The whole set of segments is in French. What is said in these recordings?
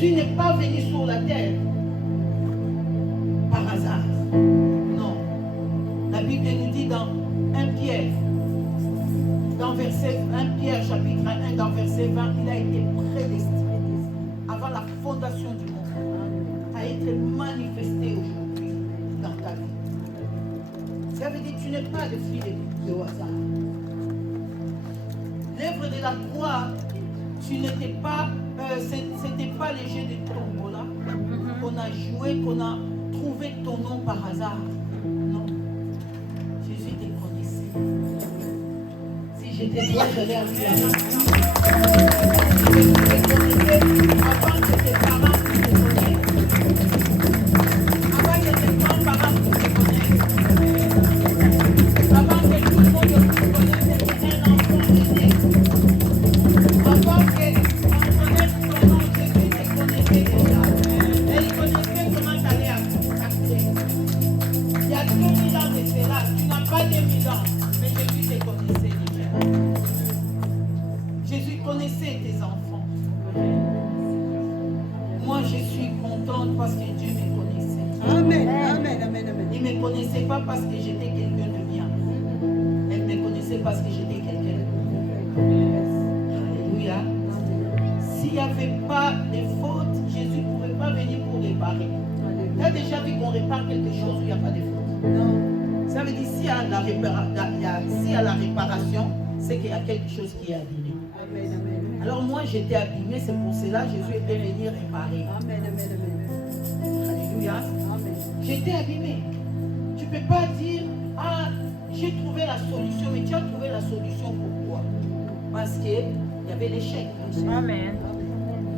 Tu n'es pas venu sur la terre par hasard. Non. La Bible nous dit dans 1 Pierre, chapitre 1, dans verset 20, il a été prédestiné avant la fondation du monde à être manifesté aujourd'hui dans ta vie. Ça veut dire que tu n'es pas le fruit de hasard. L'œuvre de la croix, tu n'étais pas, c'était pas les jeux de tombola qu'on a joué, qu'on a trouvé ton nom par hasard. Non. Jésus te connaissait. Si j'étais toi, j'allais à lui. Je te connaissais avant que tes parents te connaissent. Avant que tes grands-parents te connaissent. Avant que tout le monde te connaisse, c'était un enfant de Dieu. Avant que on connaisse ton nom, Jésus te connaissait déjà. Et il connaissait comment t'allais acter. Il y a 2000 ans de cela, tu n'as pas 2000 ans, mais Jésus te connaissait déjà. Jésus connaissait tes enfants. Moi, je suis contente parce que Dieu me connaissait. Amen, amen, amen, amen. Il ne me connaissait pas parce que j'étais quelqu'un de bien. Elle me connaissait parce que j'étais quelqu'un de bien. Alléluia. S'il n'y avait pas de fautes, Jésus ne pouvait pas venir pour réparer. Tu as déjà vu qu'on répare quelque chose où il n'y a pas de faute? Non. Ça veut dire s'il y a la réparation, c'est qu'il y a quelque chose qui est abîmé. Amen, amen. Alors moi j'étais abîmé, c'est pour cela que Jésus était venu réparer. Amen, amen, amen. Alléluia. Amen. J'étais abîmé. Tu ne peux pas dire, ah, j'ai trouvé la solution, mais tu as trouvé la solution pourquoi? Parce qu'il y avait l'échec. Amen.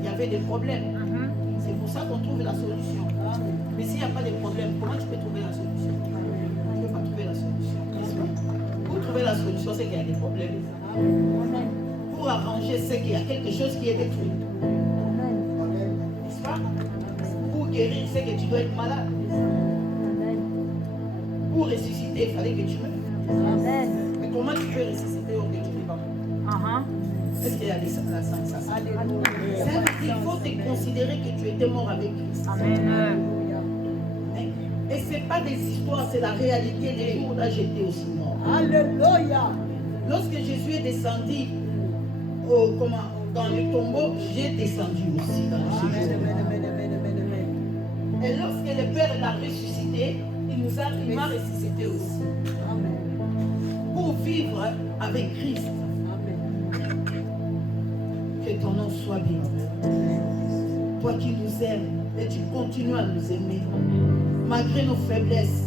Il y avait des problèmes. C'est pour ça qu'on trouve la solution. Mais s'il n'y a pas de problème, comment tu peux trouver la solution? Tu ne peux pas trouver la solution. N'est-ce pas? Pour trouver la solution, c'est qu'il y a des problèmes. Pour arranger, c'est qu'il y a quelque chose qui est détruit. N'est-ce pas? Pour guérir, c'est que tu dois être malade. Pour ressusciter, il fallait que tu meurs. Mais comment tu peux ressusciter au que tu n'es pas mort? Est-ce qu'il y a la sensation? Ça veut dire qu'il faut te considérer que tu étais mort avec Christ. Amen. Et ce n'est pas des histoires, c'est la réalité des jours où j'étais aussi mort. Alléluia. Lorsque Jésus est descendu dans le tombeau, j'ai descendu aussi dans le Amen, séjour. amen, amen, amen, amen, amen. Et lorsque le Père l'a ressuscité, il m'a ressuscité aussi. Amen. Pour vivre avec Christ. Amen. Que ton nom soit béni. Toi qui nous aimes et tu continues à nous aimer. Malgré nos faiblesses,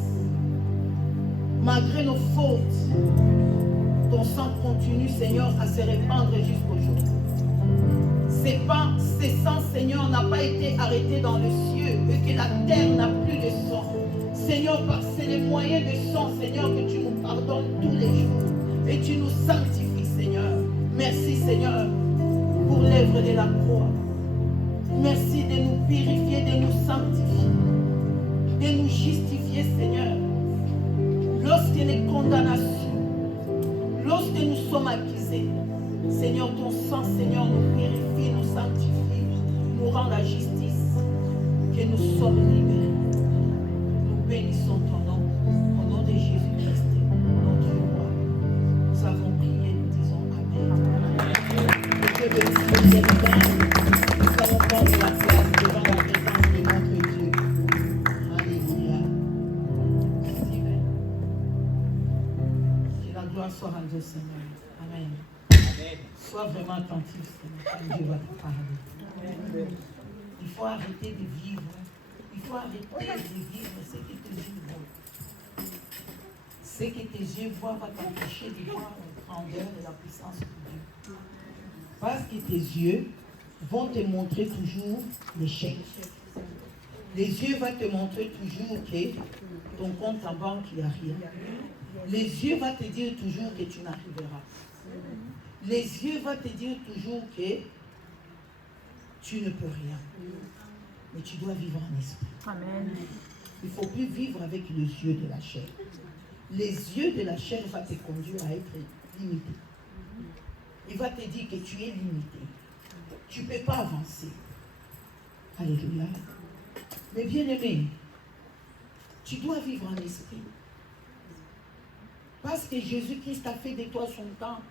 malgré nos fautes, ton sang continue, Seigneur, à se répandre jusqu'au jour. Ce sang, Seigneur, n'a pas été arrêté dans le ciel et que la terre n'a plus de sang. Seigneur, c'est les moyens de sang, Seigneur, que tu nous pardonnes tous les jours et tu nous sanctifies, Seigneur. Merci, Seigneur, pour l'œuvre de la croix. Merci de nous purifier, de nous sanctifier, de nous justifier, Seigneur. Lorsque les condamnations, lorsque nous sommes accusés, Seigneur, ton sang, Seigneur, nous purifie, nous sanctifie, nous rend la justice, que nous sommes libérés. Nous bénissons ton nom, au nom de Jésus-Christ, notre roi. Nous avons prié, nous disons Amen. Que Dieu bénisse le Seigneur. Nous allons prendre la place devant la présence de notre Dieu. Alléluia. Que la gloire soit rendue au Seigneur. Amen. Sois vraiment attentif, Seigneur, quand Dieu va te parler. Il faut arrêter de vivre. Il faut arrêter de vivre ce que tes yeux voient. Ce que tes yeux voient va t'empêcher de voir la grandeur et la puissance de Dieu. Parce que tes yeux vont te montrer toujours l'échec. Les yeux vont te montrer toujours que ton compte en banque, il n'y a rien. Les yeux vont te dire toujours que tu n'arriveras. Les yeux vont te dire toujours que tu ne peux rien. Mais tu dois vivre en esprit. Amen. Il ne faut plus vivre avec les yeux de la chair. Les yeux de la chair vont te conduire à être limité. Il va te dire que tu es limité. Tu ne peux pas avancer. Alléluia. Mais bien-aimé, tu dois vivre en esprit. Parce que Jésus-Christ a fait de toi son temple.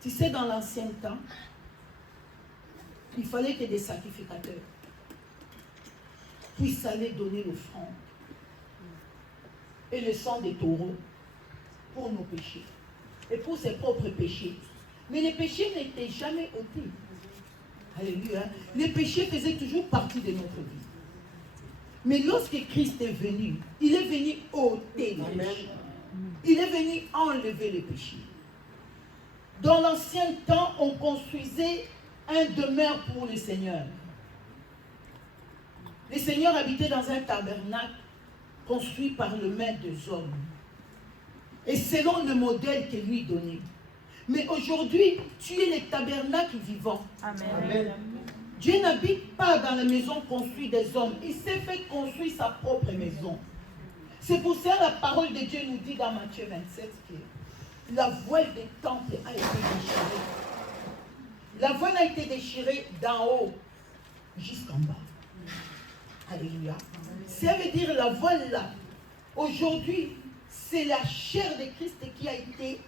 Tu sais, dans l'ancien temps, il fallait que des sacrificateurs puissent aller donner l'offrande et le sang des taureaux pour nos péchés et pour ses propres péchés. Mais les péchés n'étaient jamais ôtés. Alléluia. Les péchés faisaient toujours partie de notre vie. Mais lorsque Christ est venu, il est venu ôter les péchés. Il est venu enlever les péchés. Dans l'ancien temps, on construisait un demeure pour le Seigneur. Le Seigneur habitait dans un tabernacle construit par le maître des hommes. Et selon le modèle qu'il lui donnait. Mais aujourd'hui, tu es le tabernacle vivant. Amen. Amen. Dieu n'habite pas dans la maison construite des hommes. Il s'est fait construire sa propre maison. C'est pour ça que la parole de Dieu nous dit dans Matthieu 27 que la voile des temples a été déchirée. La voile a été déchirée d'en haut jusqu'en bas. Alléluia. Ça veut dire la voile là. Aujourd'hui, c'est la chair de Christ qui a été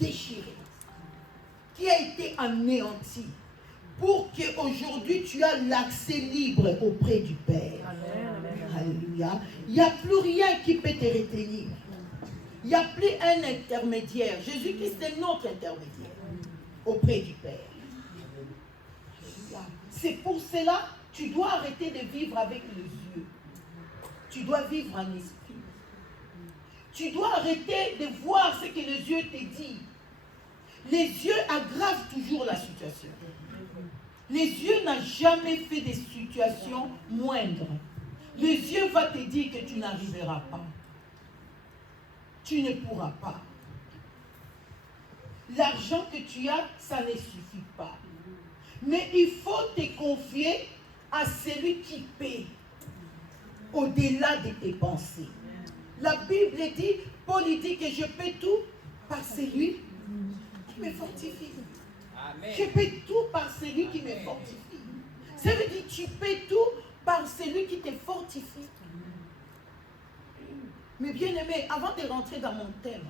déchirée, qui a été anéantie, pour qu'aujourd'hui tu aies l'accès libre auprès du Père. Amen. Alléluia. Il n'y a plus rien qui peut te retenir. Il n'y a plus un intermédiaire. Jésus-Christ est notre intermédiaire auprès du Père. Alléluia. C'est pour cela que tu dois arrêter de vivre avec les yeux. Tu dois vivre en esprit. Tu dois arrêter de voir ce que les yeux te disent. Les yeux aggravent toujours la situation. Les yeux n'ont jamais fait des situations moindres. Les yeux vont te dire que tu n'arriveras pas. Tu ne pourras pas. L'argent que tu as, ça ne suffit pas. Mais il faut te confier à celui qui paie au-delà de tes pensées. La Bible dit, Paul dit que je paie tout par celui qui me fortifie. Amen. Je paie tout par celui qui me fortifie. Ça veut dire que tu paies tout par celui qui te fortifie. Mais bien aimé, avant de rentrer dans mon thème,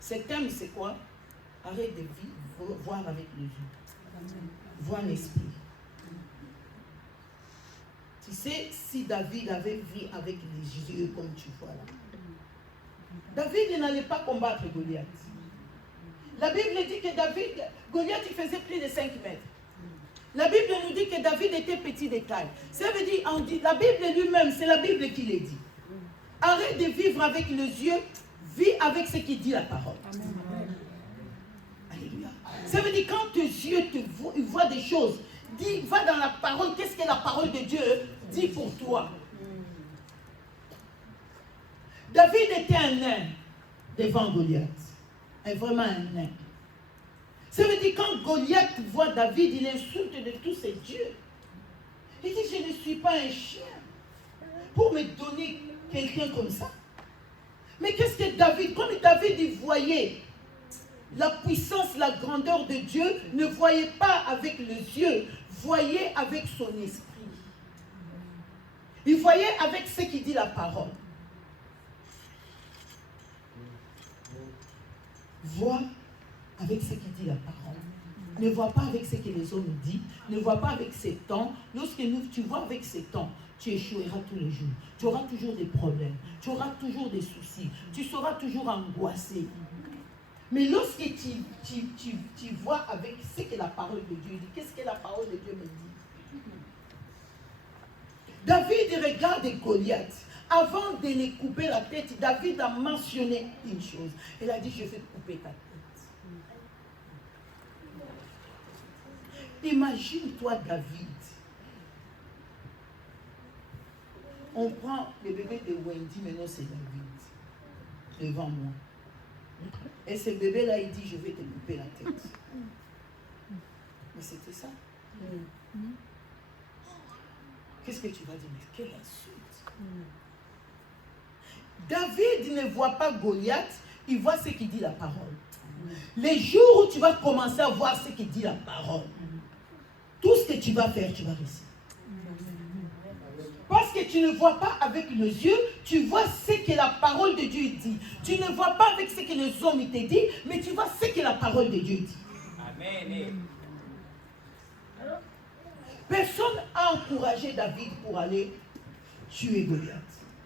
ce thème c'est quoi? Arrête de vivre, voir avec les yeux. Voir l'esprit. Tu sais, si David avait vu avec les yeux comme tu vois là, David n'allait pas combattre Goliath. La Bible dit que Goliath il faisait plus de 5 mètres. La Bible nous dit que David était petit de taille. Ça veut dire, la Bible lui-même, c'est la Bible qui le dit. Arrête de vivre avec les yeux, vis avec ce qui dit la parole. Alléluia. Ça veut dire quand tes yeux voient des choses, dis, va dans la parole, qu'est-ce que la parole de Dieu dit pour toi? David était un nain devant Goliath. Vraiment un nain. Ça veut dire quand Goliath voit David, il insulte de tous ses dieux. Il dit, je ne suis pas un chien pour me donner quelqu'un comme ça. Mais qu'est-ce que David, comme David il voyait la puissance, la grandeur de Dieu, ne voyait pas avec les yeux, voyait avec son esprit. Il voyait avec ce qui dit la parole. Vois avec ce qui dit la parole. Ne vois pas avec ce que les hommes disent. Ne vois pas avec ces temps. Lorsque tu vois avec ces temps, tu échoueras tous les jours. Tu auras toujours des problèmes. Tu auras toujours des soucis. Tu seras toujours angoissé. Mais lorsque tu vois avec ce que la parole de Dieu dit, qu'est-ce que la parole de Dieu me dit? David regarde Goliath. Avant de lui couper la tête, David a mentionné une chose. Il a dit, je vais couper ta tête. Imagine-toi David. On prend le bébé de Wendy, maintenant c'est David, devant moi. Et ce bébé-là, il dit, je vais te couper la tête. Mais c'était ça. Qu'est-ce que tu vas dire? Mais quelle insulte! David ne voit pas Goliath, il voit ce qui dit la parole. Les jours où tu vas commencer à voir ce qui dit la parole, tout ce que tu vas faire, tu vas réussir. Parce que tu ne vois pas avec les yeux, tu vois ce que la parole de Dieu dit. Tu ne vois pas avec ce que les hommes te disent, mais tu vois ce que la parole de Dieu dit. Amen. Personne n'a encouragé David pour aller tuer Goliath.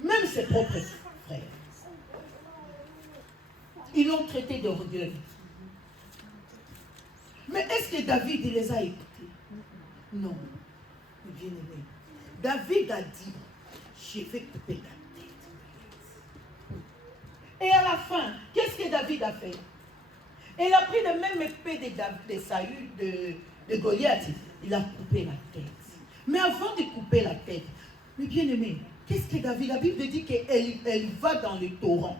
Même ses propres frères. Ils l'ont traité d'orgueil. Mais est-ce que David il les a écoutés? Non. Bien aimé. David a dit, je vais couper ta tête. Et à la fin, qu'est-ce que David a fait? Il a pris le même épée de Saül, de Goliath. Il a coupé la tête. Mais avant de couper la tête, mais bien aimé, qu'est-ce que David? La Bible dit qu'elle va dans le torrent.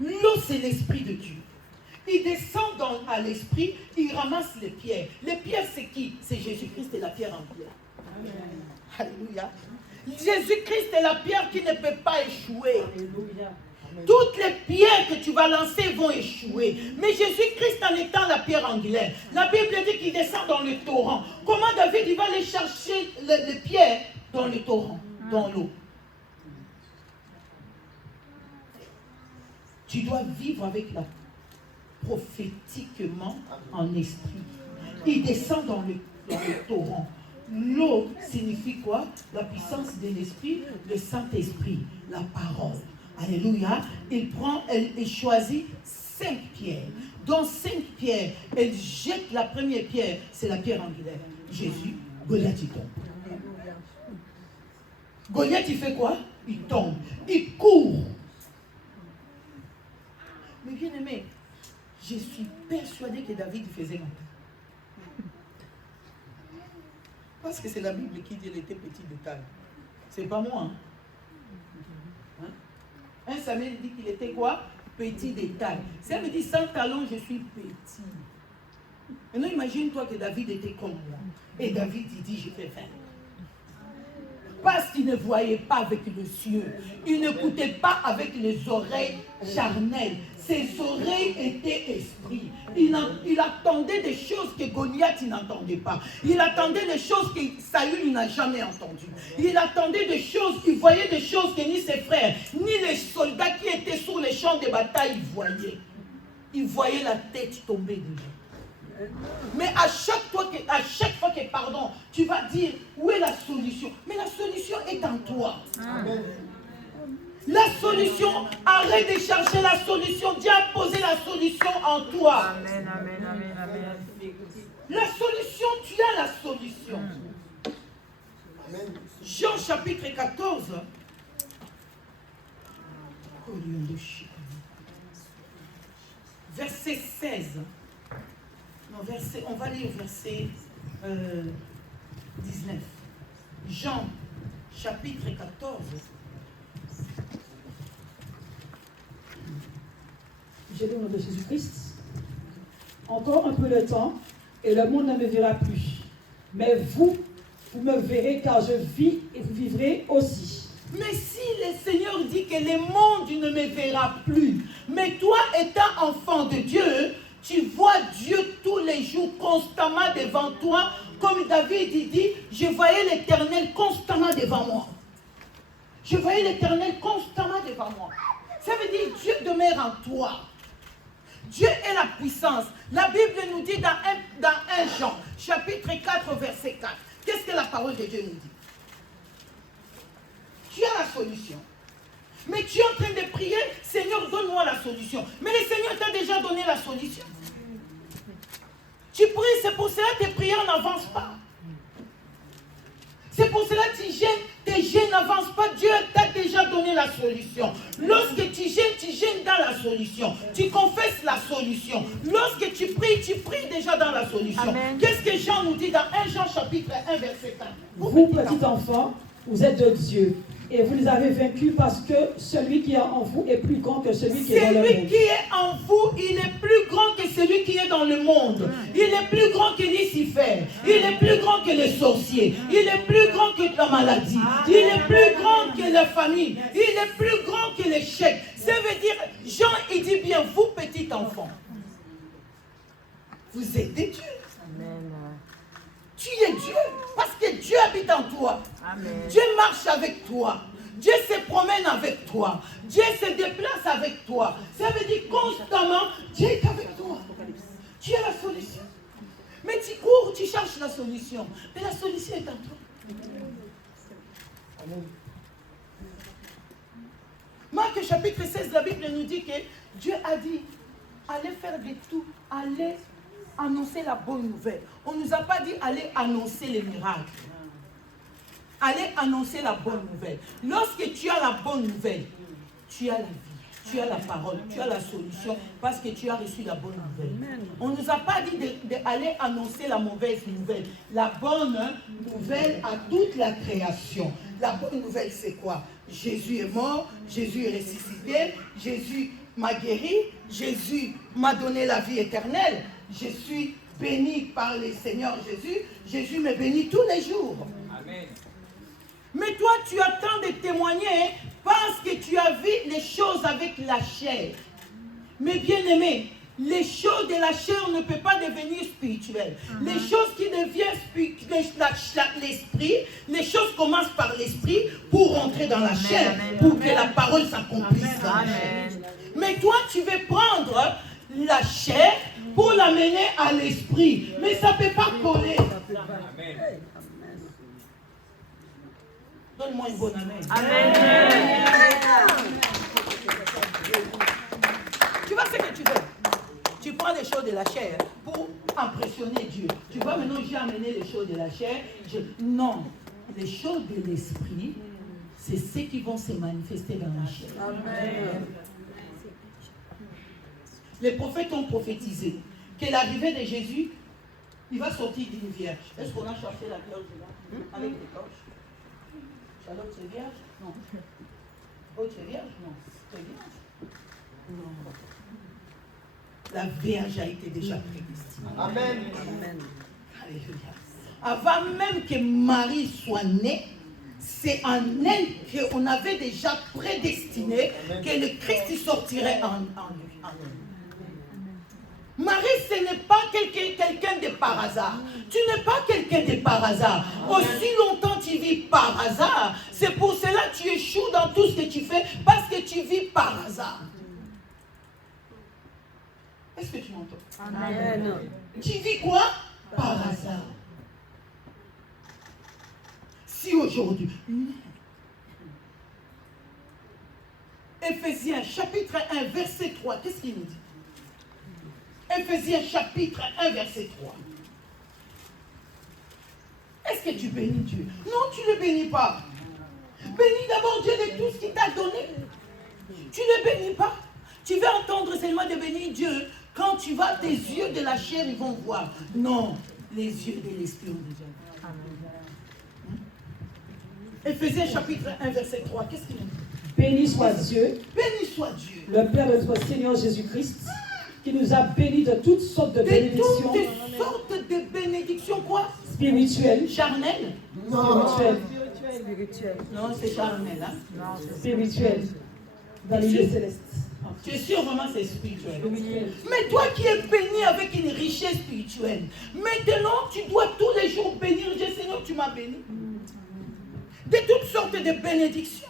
L'eau, c'est l'esprit de Dieu. Il descend à l'esprit, il ramasse les pierres. Les pierres, c'est qui? C'est Jésus-Christ et la pierre angulaire. Alléluia. Jésus-Christ est la pierre qui ne peut pas échouer. Alléluia. Toutes les pierres que tu vas lancer vont échouer. Mais Jésus-Christ en étant la pierre angulaire, la Bible dit qu'il descend dans le torrent. Comment David il va aller chercher les pierres dans le torrent, dans l'eau? Tu dois vivre avec la prophétiquement en esprit. Il descend dans le torrent. L'eau signifie quoi? La puissance de l'esprit, le Saint-Esprit, la parole. Alléluia. Il choisit 5 pierres. Dans 5 pierres, elle jette la première pierre, c'est la pierre angulaire. Jésus, Goliath il tombe. Goliath il fait quoi? Il tombe. Il court. Mais bien aimé, je suis persuadé que David faisait longtemps. Parce que c'est la Bible qui dit qu'il était petit de taille. C'est pas moi. Hein? 1 Samuel dit qu'il était quoi? Petit de taille. Ça veut dire sans talent, je suis petit. Maintenant, imagine-toi que David était comme moi. Et David, il dit, je fais faire. Parce qu'il ne voyait pas avec les yeux. Il n'écoutait pas avec les oreilles charnelles. Ses oreilles étaient esprits. Il attendait des choses que Goliath n'entendait pas. Il attendait des choses que Saül n'a jamais entendues. Il attendait des choses, il voyait des choses que ni ses frères, ni les soldats qui étaient sur les champs de bataille voyaient. Il voyait la tête tomber déjà. Mais à chaque fois que pardon, tu vas dire où est la solution. Mais la solution est en toi. Amen. La solution, arrête de chercher la solution. Dieu a posé la solution en toi. Amen, amen, amen, amen. La solution, tu as la solution. Amen. Jean chapitre 14. Verset 16. Non, on va lire verset 19. Jean chapitre 14. J'ai le nom de Jésus-Christ. Encore un peu de temps, et le monde ne me verra plus. Mais vous me verrez, car je vis et vous vivrez aussi. Mais si le Seigneur dit que le monde ne me verra plus, mais toi étant enfant de Dieu, tu vois Dieu tous les jours constamment devant toi, comme David dit, je voyais l'Éternel constamment devant moi. Je voyais l'Éternel constamment devant moi. Ça veut dire Dieu demeure en toi. Dieu est la puissance. La Bible nous dit dans 1 Jean, chapitre 4, verset 4. Qu'est-ce que la parole de Dieu nous dit? Tu as la solution. Mais tu es en train de prier, Seigneur, donne-moi la solution. Mais le Seigneur t'a déjà donné la solution. Tu pries, c'est pour cela que tes prières n'avancent pas. C'est pour cela que tu gênes, tes gênes n'avancent pas. Dieu t'a déjà donné la solution. Lorsque tu gênes dans la solution. Tu confesses la solution. Lorsque tu pries déjà dans la solution. Qu'est-ce que Jean nous dit dans 1 Jean chapitre 1 verset 4? Vous, petits enfants, vous êtes de Dieu. Et vous les avez vaincus parce que celui qui est en vous est plus grand que celui qui est dans le monde. Celui qui est en vous, il est plus grand que celui qui est dans le monde. Il est plus grand que Lucifer. Il est plus grand que les sorciers. Il est plus grand que la maladie. Il est plus grand que la famine. Il est plus grand que l'échec. Ça veut dire, Jean, il dit bien, vous petits enfants, vous êtes des dieux. Amen. Tu es Dieu, parce que Dieu habite en toi. Amen. Dieu marche avec toi. Dieu se promène avec toi. Dieu se déplace avec toi. Ça veut dire constamment, Dieu est avec toi. Tu as la solution. Mais tu cours, tu cherches la solution. Mais la solution est en toi. Marc chapitre 16, la Bible nous dit que Dieu a dit, allez faire de tout, allez annoncer la bonne nouvelle. On ne nous a pas dit, allez annoncer les miracles. Allez annoncer la bonne nouvelle. Lorsque tu as la bonne nouvelle, tu as la vie, tu as la parole, tu as la solution parce que tu as reçu la bonne nouvelle. On ne nous a pas dit d'aller annoncer la mauvaise nouvelle. La bonne nouvelle à toute la création. La bonne nouvelle, c'est quoi? Jésus est mort, Jésus est ressuscité, Jésus m'a guéri, Jésus m'a donné la vie éternelle. Je suis béni par le Seigneur Jésus. Jésus me bénit tous les jours. Amen. Mais toi, tu attends de témoigner parce que tu as vu les choses avec la chair. Mais bien aimé, les choses de la chair ne peuvent pas devenir spirituelles. Les choses qui deviennent l'esprit, les choses commencent par l'esprit pour rentrer dans la chair, pour que la parole s'accomplisse dans la chair. Mais toi, tu veux prendre la chair pour l'amener à l'esprit. Mais ça ne peut pas coller. Amen. Donne-moi une bonne amen. Amen. Tu vois ce que tu veux? Tu prends les choses de la chair pour impressionner Dieu. Tu vois, maintenant j'ai amené les choses de la chair. Non, les choses de l'esprit, c'est ce qui vont se manifester dans la chair. Amen. Les prophètes ont prophétisé que l'arrivée de Jésus, il va sortir d'une vierge. Est-ce qu'on a cherché la vierge là? Avec des torches. Charlotte, tu es vierge? Non. Oh, tu es vierge? Non. Tu es vierge? Non. La vierge a été déjà prédestinée. Amen. Amen. Alléluia. Avant même que Marie soit née, c'est en elle qu'on avait déjà prédestiné que le Christ sortirait en elle. Marie, ce n'est pas quelqu'un de par hasard. Tu n'es pas quelqu'un de par hasard. Aussi longtemps tu vis par hasard, c'est pour cela que tu échoues dans tout ce que tu fais, parce que tu vis par hasard. Est-ce que tu m'entends? Amen. Tu vis quoi? Par hasard. Si aujourd'hui, Éphésiens chapitre 1, verset 3, qu'est-ce qu'il nous dit? Éphésiens chapitre 1, verset 3. Est-ce que tu bénis Dieu? Non, tu ne le bénis pas. Bénis d'abord Dieu de tout ce qu'il t'a donné. Tu ne le bénis pas. Tu vas entendre seulement de bénir Dieu quand tu vas, tes yeux de la chair, ils vont voir. Non, les yeux de l'esprit ont déjà vu. Éphésiens chapitre 1, verset 3, qu'est-ce qu'il nous dit? Béni soit Dieu, Béni soit Dieu. le Père de notre Seigneur Jésus-Christ, qui nous a bénis de toutes sortes de De bénédictions toutes sortes de bénédictions, quoi? spirituelles. Charnelles? Spirituelles. Spirituel. Non, c'est charnel, hein? Non, c'est Spirituelles. Dans les lieux célestes. Tu es sûr vraiment c'est spirituel. Spirituelles. Mais toi qui es béni avec une richesse spirituelle, maintenant tu dois tous les jours bénir Dieu. Seigneur, tu m'as béni. De toutes sortes de bénédictions.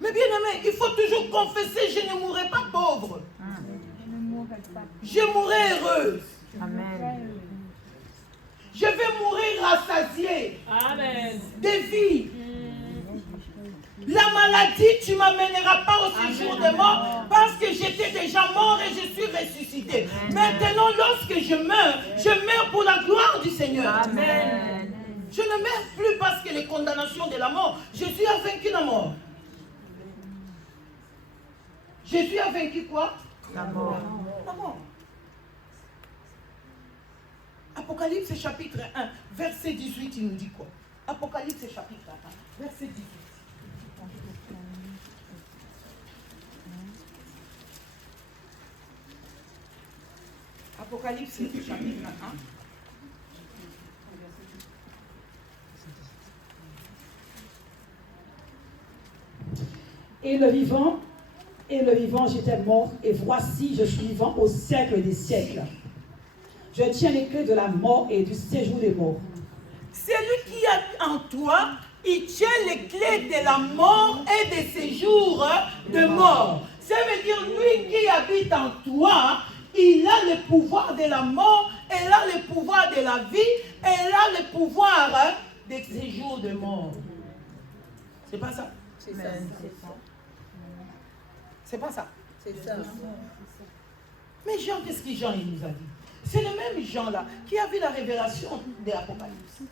Mais bien aimé, il faut toujours confesser, je ne mourrai pas pauvre. Je mourrai heureuse. Amen. Je vais mourir rassasiée Amen. de vie. La maladie, tu ne m'amèneras pas au séjour de mort parce que j'étais déjà mort et je suis ressuscité. Maintenant, lorsque je meurs pour la gloire du Seigneur. Amen. Je ne meurs plus parce que les condamnations de la mort. Jésus a vaincu la mort. Jésus a vaincu quoi? La mort. La mort. Apocalypse chapitre 1, verset 18, il nous dit quoi? Apocalypse chapitre 1, verset 18. Apocalypse chapitre 1. Et le vivant, j'étais mort, et voici, je suis vivant au siècle des siècles. Je tiens les clés de la mort et du séjour des morts. Celui qui est en toi, il tient les clés de la mort et des séjours de mort. Ça veut dire, lui qui habite en toi, il a le pouvoir de la mort, il a le pouvoir de la vie, et il a le pouvoir des séjours de mort. C'est pas ça? C'est ça. C'est pas ça. C'est ça. Mais Jean, qu'est-ce que Jean il nous a dit? C'est le même Jean-là qui a vu la révélation de l'Apocalypse.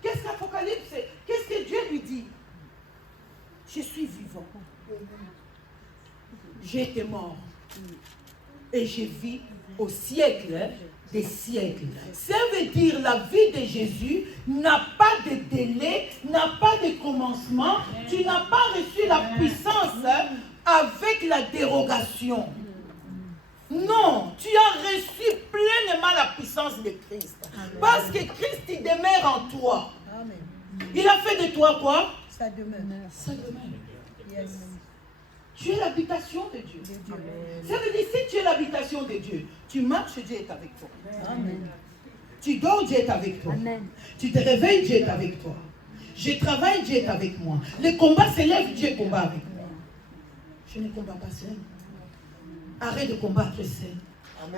Qu'est-ce qu'Apocalypse? Qu'est-ce que Dieu lui dit? Je suis vivant. J'ai été mort. Et je vis au siècle des siècles. Ça veut dire la vie de Jésus n'a pas de délai, n'a pas de commencement. Tu n'as pas reçu la puissance avec la dérogation. Non, tu as reçu pleinement la puissance de Christ. Parce que Christ, il demeure en toi. Amen. Il a fait de toi quoi? Ça demeure. Ça demeure. Yes. Tu es l'habitation de Dieu. De Dieu. Ça veut dire, si tu es l'habitation de Dieu, tu marches, Dieu est avec toi. Amen. Tu dors, Dieu est avec toi. Amen. Tu te réveilles, Dieu est avec toi. Je travaille, Dieu est avec moi. Le combat s'élève, Dieu combat avec moi. Je ne combats pas seul. Arrête de combattre seul.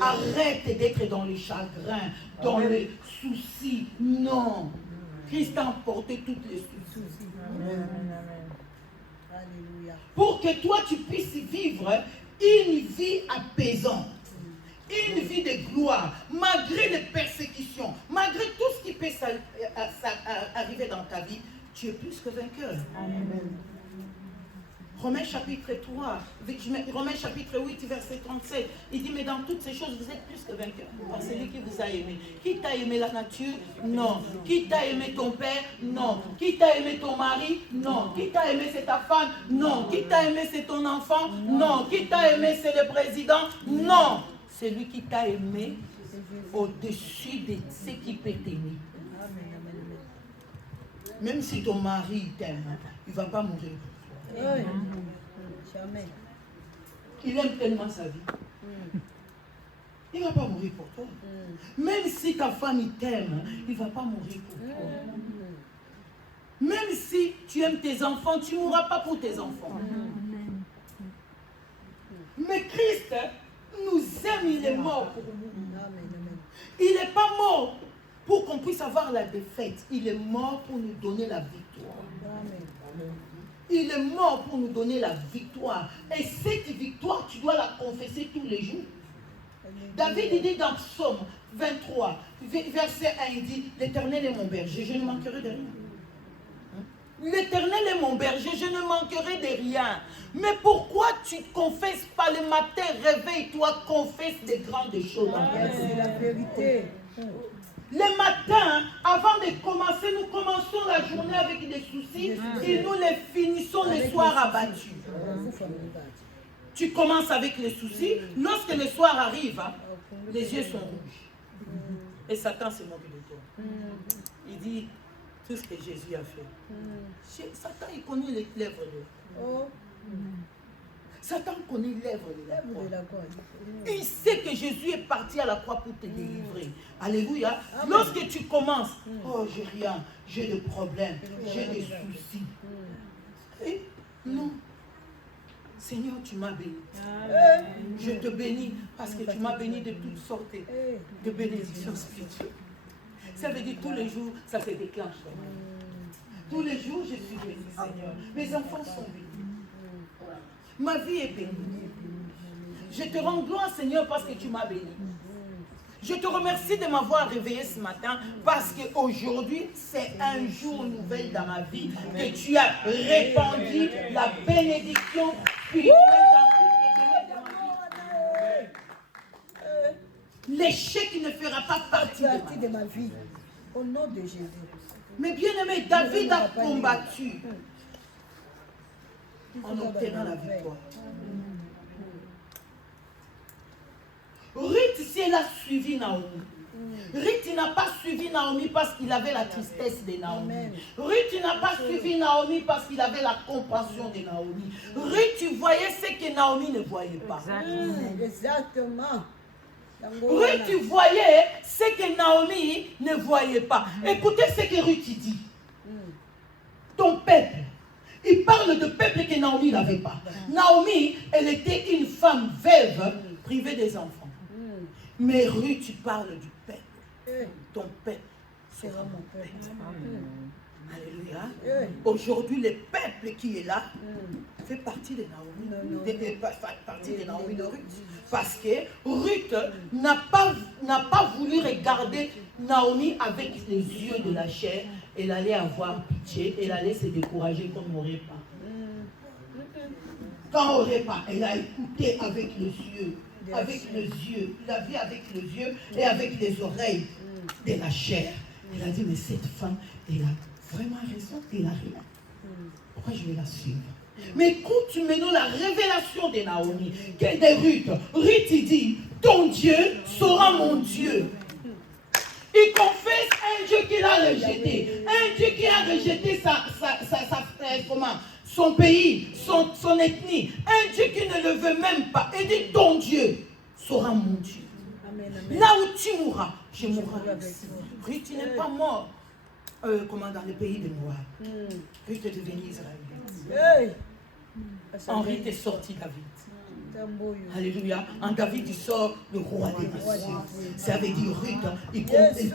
Arrête d'être dans les chagrins, dans les soucis. Non. Christ a emporté tous les soucis. Amen. Alléluia. Pour que toi, tu puisses vivre une vie apaisante. Une vie de gloire, malgré les persécutions, malgré tout ce qui peut arriver dans ta vie, tu es plus que vainqueur. Amen. Romains chapitre 3, Romains chapitre 8, verset 37, il dit, mais dans toutes ces choses, vous êtes plus que vainqueur. Par celui qui vous a aimé. Qui t'a aimé la nature? Non. Qui t'a aimé ton père? Non. Qui t'a aimé ton mari? Non. Qui t'a aimé c'est ta femme? Non. Qui t'a aimé c'est ton enfant? Non. Qui t'a aimé c'est le président? Non. C'est lui qui t'a aimé au-dessus de ce qui peut t'aimer. Même si ton mari t'aime, il ne va pas mourir. Oui. Jamais. Il aime tellement sa vie. Il ne va pas mourir pour toi. Même si ta femme t'aime, il ne va pas mourir pour toi. Même si tu aimes tes enfants, tu ne mourras pas pour tes enfants. Mais Christ nous aime, il est mort pour nous. Il n'est pas mort pour qu'on puisse avoir la défaite. Il est mort pour nous donner la victoire. Il est mort pour nous donner la victoire. Et cette victoire, tu dois la confesser tous les jours. David il dit dans Psaume 23, verset 1, il dit, l'Éternel est mon berger, je ne manquerai de rien. L'Éternel est mon berger, je ne manquerai de rien. Mais pourquoi tu ne confesses pas le matin? Réveille-toi, confesse des grandes choses. C'est la vérité. Le matin, avant de commencer, nous commençons la journée avec des soucis et nous les finissons le soir abattus. Tu commences avec les soucis, lorsque le soir arrive, les yeux sont rouges. Et Satan se moque de toi. Il dit tout ce que Jésus a fait. Satan, il connaît les lèvres de Oh. Satan connaît les lèvres de la Lèvre de la croix. croix. Il sait que Jésus est parti à la croix pour te délivrer. Alléluia. Lorsque tu commences, oh, j'ai rien, j'ai des problèmes, j'ai des soucis. Et non. Seigneur, tu m'as béni. Je te bénis parce que tu m'as béni de toutes sortes de bénédictions spirituelles. Ça veut dire tous les jours, ça se déclenche. Tous les jours, je suis béni, Seigneur. Mes enfants sont bénis. Ma vie est bénie. Je te rends gloire, Seigneur, parce que tu m'as béni. Je te remercie de m'avoir réveillé ce matin parce qu'aujourd'hui, c'est un jour nouvel dans ma vie que tu as répandu la bénédiction spirituelle dans toutes les domaines de ma vie. L'échec ne fera pas partie de ma vie. Au nom de Jésus. Mais bien aimé, David a combattu en obtenant la victoire. Ruth, si elle a suivi Naomi, Ruth n'a pas suivi Naomi parce qu'il avait la tristesse de Naomi. Ruth n'a pas suivi Naomi parce qu'il avait la compassion de Naomi. Ruth voyait ce que Naomi ne voyait pas. Exactement. Ruth, tu voyais ce que Naomi ne voyait pas. Écoutez ce que Ruth dit. Ton peuple. Il parle de peuple que Naomi n'avait pas. Naomi, elle était une femme veuve, privée des enfants. Mais Ruth, tu parles du peuple. Ton peuple sera mon peuple. Alléluia. Aujourd'hui, le peuple qui est là fait partie de Naomi. Fait partie de Naomi de Ruth. Parce que Ruth n'a pas voulu regarder Naomi avec les yeux de la chair. Elle allait avoir pitié. Elle allait se décourager comme au repas. Quand au repas, elle a écouté avec les yeux. Avec les yeux. Il a vu avec les yeux et avec les oreilles de la chair. Elle a dit, mais cette femme, elle a vraiment raison, elle a rien. Pourquoi je vais la suivre? Mais écoute maintenant la révélation de Naomi, de Ruth. Ruth, il dit, ton Dieu sera mon Dieu. Il confesse un Dieu qu'il a rejeté. Un Dieu qui a rejeté son pays, son ethnie. Un Dieu qui ne le veut même pas. Il dit, ton Dieu sera mon Dieu. Amen, amen. Là où tu mourras, je mourrai avec toi. Ruth, tu n'es pas mort dans le pays de Moab. Ruth est devenue Israël. Henri est sorti David. Alléluia. En David, il sort le roi des nations. Ça veut dire Ruth, il prophétise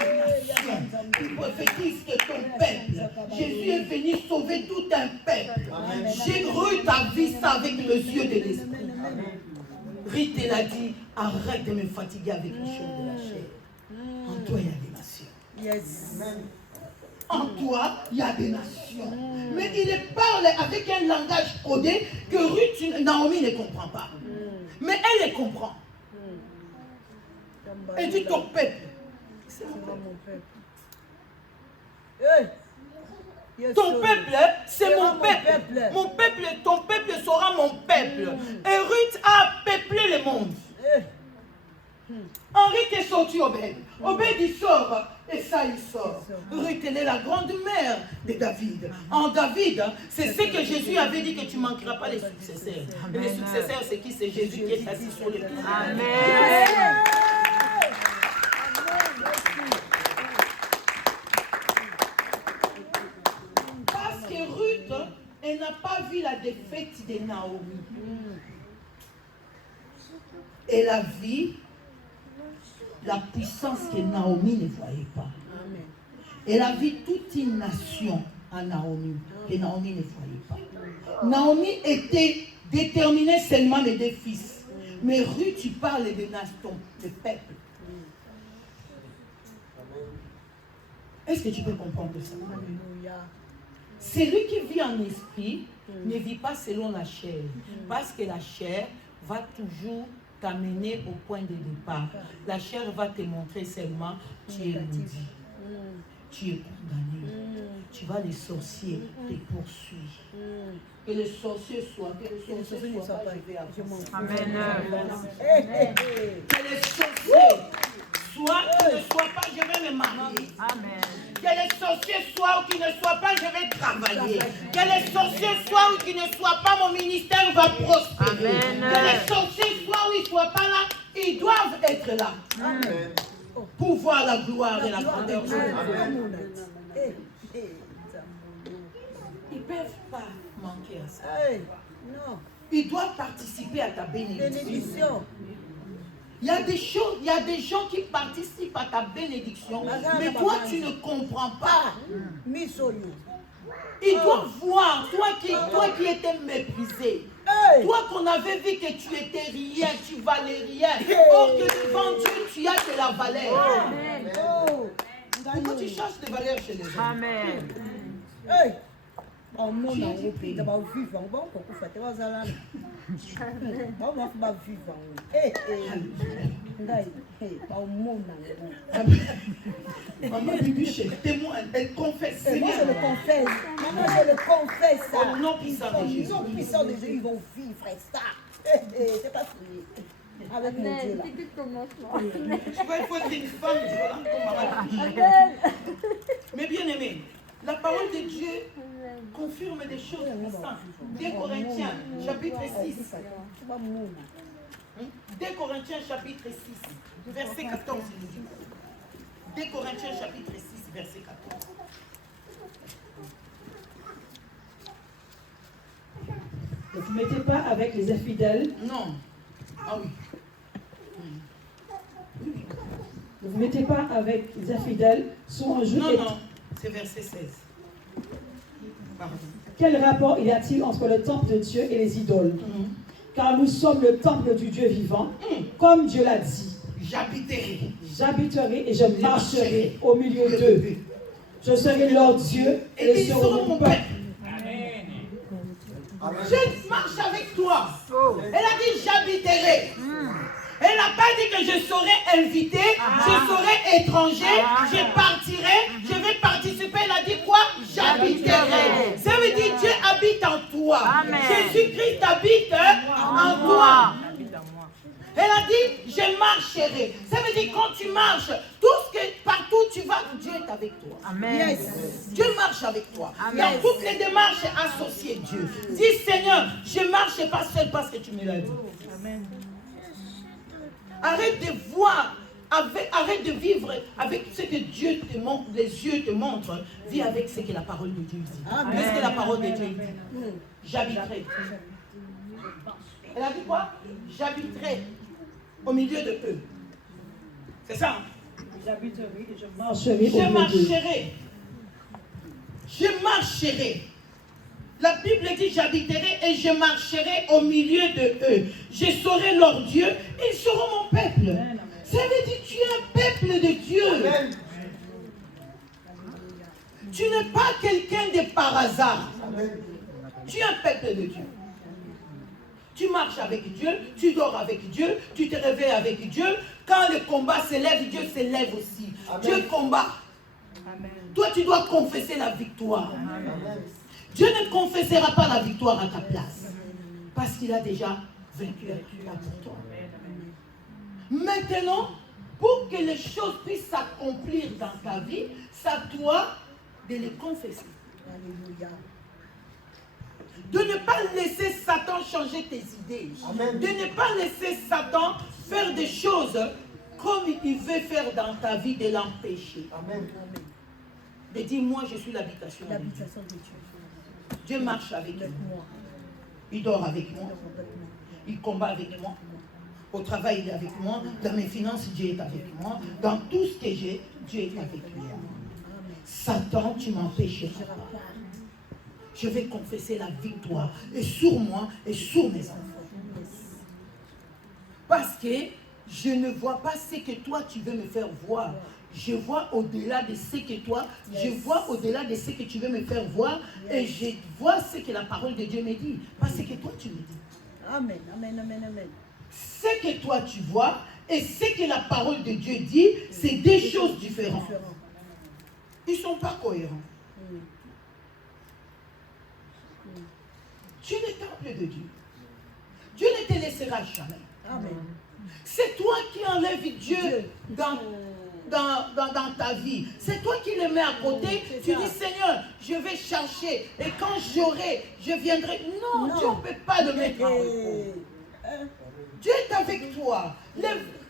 une nation. Il prophétise que ton peuple, Jésus est venu sauver tout un peuple. Ruth a vu ça avec les yeux de l'esprit. Ruth, elle a dit, arrête de me fatiguer avec les choses de la chair. En toi, il y a des nations. Yes. En toi, il y a des nations. Mais il parle avec un langage codé que Ruth, Naomi ne comprend pas. Mais elle les comprend. Elle dit ton peuple. C'est mon peuple. Ton peuple, c'est mon peuple. Mon peuple, ton peuple sera mon peuple. Et Ruth a peuplé le monde. Henri est sorti Obed. Obed il sort. Et ça il sort. Ruth elle est la grande mère de David. En David, c'est ce que Jésus avait dit que tu ne manqueras pas les successeurs. Et les successeurs, c'est qui? C'est Jésus qui est assis sur le trône. Amen. Parce que Ruth, elle n'a pas vu la défaite de Naomi. Elle a vu la puissance que Naomi ne voyait pas. Elle a vu toute une nation à Naomi, que Naomi ne voyait pas. Naomi était déterminée seulement de deux fils. Mais Ruth, tu parles de nation, de peuple. Est-ce que tu peux comprendre ça? Celui qui vit en esprit ne vit pas selon la chair. Parce que la chair va toujours t'amener au point de départ. La chair va te montrer seulement tu es maudit, tu es condamné, tu vas les sorciers te poursuivre. Que les sorciers soient, que les sorciers ne soient pas, je vais avancer. Amen. Que les sorciers soient ou ne soient pas, je vais me marier. Amen. Que les sorciers soient ou qu'ils ne soient pas, je vais travailler. Que les sorciers soient ou qu'ils ne soient pas, mon ministère va prospérer. Amen. Que les sorciers soient ou ils ne soient pas là, ils doivent être là. Amen. Pour voir la gloire et la grandeur de Dieu. Ils ne peuvent pas manquer à ça. Non. Ils doivent participer à ta bénédiction. Bénédiction. Il y a des choses, il y a des gens qui participent à ta bénédiction, mais toi tu ne comprends pas. Ils doivent voir, toi qui étais méprisé, toi qu'on avait vu que tu étais rien, tu valais rien, or que devant Dieu tu as de la valeur. Pourquoi tu cherches des valeurs chez les gens? Amen. En monde en repris, d'abord vivant, bon, pour faire tes bazalans. Bon, on va vivre. Au monde en Maman Bibiche, témoin, elle confesse. moi, je le confesse. Maman, je le confesse. Au nom puissant de Jésus. Au nom puissant de Jésus, ils vont vivre ça. C'est pas fini. Avec mon Dieu là. Tu vois, il faut être une femme violente comme Maman Bibiche. Mais bien aimé, la parole de Dieu confirme des choses puissantes. 2 Corinthiens, chapitre 6. 2 Corinthiens chapitre 6, verset 14, il nous dit. 2 Corinthiens chapitre 6, verset 14. Ne vous mettez pas avec les infidèles. Non. Ah oui. Ne vous mettez pas avec les infidèles sur un jeu. Non, c'est verset 16. Pardon. Quel rapport y a-t-il entre le temple de Dieu et les idoles? Car nous sommes le temple du Dieu vivant, comme Dieu l'a dit. J'habiterai et je marcherai au milieu d'eux. Je serai leur Dieu et ils seront mon peuple. Je marche avec toi. Elle a dit j'habiterai. Elle n'a pas dit que je serai invité, je serai étranger, je partirai, je vais participer. Elle a dit quoi? J'habiterai. Ça veut dire Dieu habite en toi. Jésus-Christ habite en toi. Elle a dit je marcherai. Ça veut dire quand tu marches, partout tu vas, Dieu est avec toi. Amen. Yes. Dieu marche avec toi. Amen. Dans toutes les démarches, associez Dieu. Dis Seigneur, je marche pas seul parce que tu me l'as dit. Amen. Arrête de voir, arrête de vivre avec ce que Dieu te montre, les yeux te montrent. Vis avec ce que la parole de Dieu dit. Qu'est-ce que la parole de Dieu dit? J'habiterai. Elle a dit quoi? J'habiterai au milieu de eux. C'est ça? J'habiterai et je marcherai. Je marcherai. Je marcherai. La Bible dit j'habiterai et je marcherai au milieu de eux. Je serai leur Dieu, ils seront mon peuple. Ça veut dire que tu es un peuple de Dieu. Amen. Tu n'es pas quelqu'un de par hasard. Amen. Tu es un peuple de Dieu. Tu marches avec Dieu, tu dors avec Dieu, tu te réveilles avec Dieu. Quand le combat s'élève, Dieu s'élève aussi. Amen. Dieu combat. Amen. Toi, tu dois confesser la victoire. Amen. Dieu ne confessera pas la victoire à ta place. Parce qu'il a déjà vaincu pour toi. Maintenant, pour que les choses puissent s'accomplir dans ta vie, c'est à toi de les confesser. Alléluia. De ne pas laisser Satan changer tes idées. Amen. De ne pas laisser Satan faire des choses comme il veut faire dans ta vie, de l'empêcher. Amen. De dire, moi je suis l'habitation de Dieu. Dieu marche avec moi. Il dort avec moi. Il combat avec moi. Au travail, il est avec moi. Dans mes finances, Dieu est avec moi. Dans tout ce que j'ai, Dieu est avec moi. Satan, tu m'empêcheras pas. Je vais confesser la victoire. Et sur moi et sur mes enfants. Parce que je ne vois pas ce que toi, tu veux me faire voir. Je vois au-delà de ce que toi, je vois au-delà de ce que tu veux me faire voir, et je vois ce que la parole de Dieu me dit, pas ce que toi tu me dis. Amen, amen, amen, amen. Ce que toi tu vois et ce que la parole de Dieu dit, c'est deux choses différentes. Ils ne sont pas cohérents. Tu es le temple de Dieu. Dieu ne te laissera jamais. Amen. C'est toi qui enlèves Dieu dans ta vie. C'est toi qui le mets à côté. Tu dis, Seigneur, je vais chercher. Et quand j'aurai, je viendrai. Non, Dieu ne peut pas le mettre à côté. Dieu est avec toi.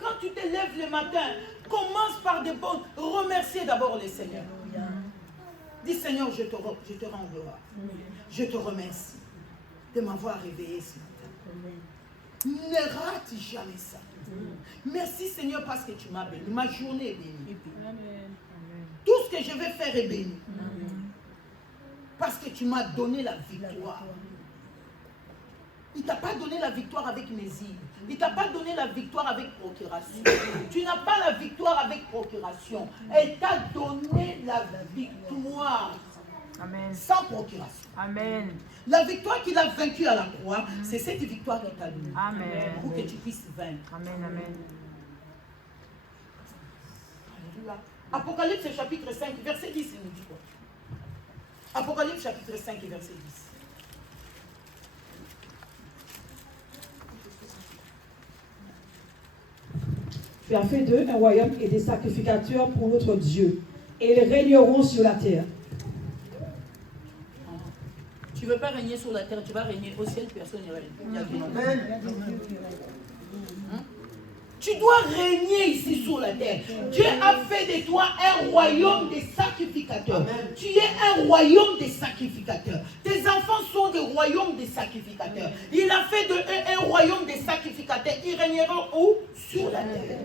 Quand tu te lèves le matin, commence par des bonnes. Remercier d'abord le Seigneur. Dis, Seigneur, je te rends gloire. Je te remercie de m'avoir réveillé ce matin. Ne rate jamais ça. Merci Seigneur parce que tu m'as béni. Ma journée est bénie. Tout ce que je vais faire est béni. Parce que tu m'as donné la victoire. Il ne t'a pas donné la victoire avec mes îles. Il ne t'a pas donné la victoire avec procuration. Tu n'as pas la victoire avec procuration. Elle t'a donné la victoire. Amen. Sans procuration. Amen. La victoire qu'il a vaincue à la croix, c'est cette victoire qu'il t'a donnée. Amen. Pour que tu puisses vaincre. Amen. Amen. Apocalypse chapitre 5, verset 10, il nous dit quoi? Apocalypse chapitre 5, verset 10. Tu as fait d'eux un royaume et des sacrificateurs pour notre Dieu, et ils régneront sur la terre. Tu ne veux pas régner sur la terre, tu vas régner au ciel, personne ne règne. Il y a du nom. Tu dois régner ici sur la terre. Dieu a fait de toi un royaume des sacrificateurs. Amen. Tu es un royaume des sacrificateurs. Tes enfants sont des royaumes des sacrificateurs. Il a fait de eux un royaume des sacrificateurs. Ils régneront où? Sur la terre.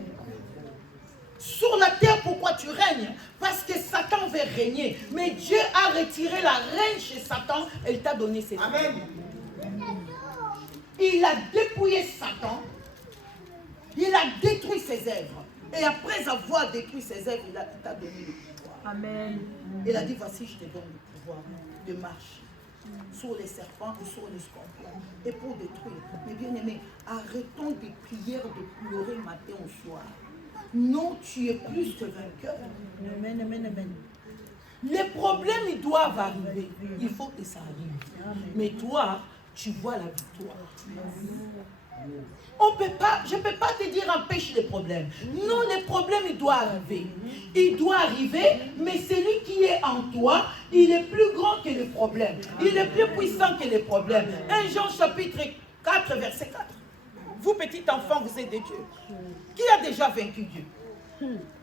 Sur la terre, pourquoi tu règnes? Parce que Satan veut régner. Mais Dieu a retiré la règne chez Satan et il t'a donné ses droits. Amen. Il a dépouillé Satan. Il a détruit ses œuvres. Et après avoir détruit ses œuvres, il t'a donné le pouvoir. Amen. Il a dit, voici, je te donne le pouvoir de marcher sur les serpents et sur les scorpions. Et pour détruire. Mais bien aimé, arrêtons des prières de pleurer matin au soir. Non, tu es plus que vainqueur. Amen, amen, amen. Les problèmes, ils doivent arriver. Il faut que ça arrive. Amen. Mais toi, tu vois la victoire. Je ne peux pas te dire empêche les problèmes. Non, les problèmes, ils doivent arriver. Il doit arriver, mais celui qui est en toi, il est plus grand que les problèmes. Il est plus puissant que les problèmes. 1 Jean chapitre 4, verset 4. Vous, petits enfants, vous êtes des dieux. Qui a déjà vaincu Dieu?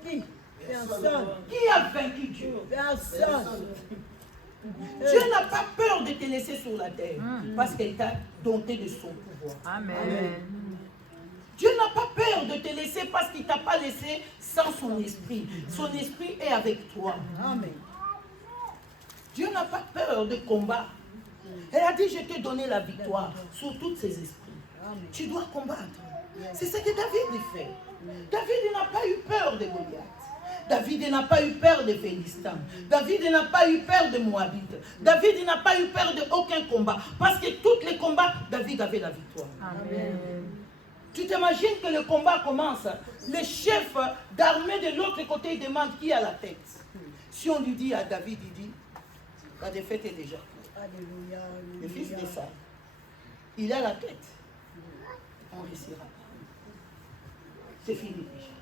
Qui? Personne. Qui a vaincu Dieu? Personne. Dieu n'a pas peur de te laisser sur la terre parce qu'il t'a doté de son pouvoir. Amen. Dieu n'a pas peur de te laisser parce qu'il ne t'a pas laissé sans son esprit. Son esprit est avec toi. Amen. Dieu n'a pas peur de combattre. Elle a dit, je t'ai donné la victoire sur tous ces esprits. Tu dois combattre. C'est ce que David fait. David n'a pas eu peur de Goliath. David n'a pas eu peur des Philistins. David n'a pas eu peur de Moabites. David n'a pas eu peur d'aucun combat. Parce que tous les combats, David avait la victoire. Amen. Tu t'imagines que le combat commence. Le chef d'armée de l'autre côté il demande qui a la tête. Si on lui dit à David, il dit, la défaite est déjà faite. Alléluia. Le fils de ça, il a la tête. On ne réussira pas. C'est fini déjà.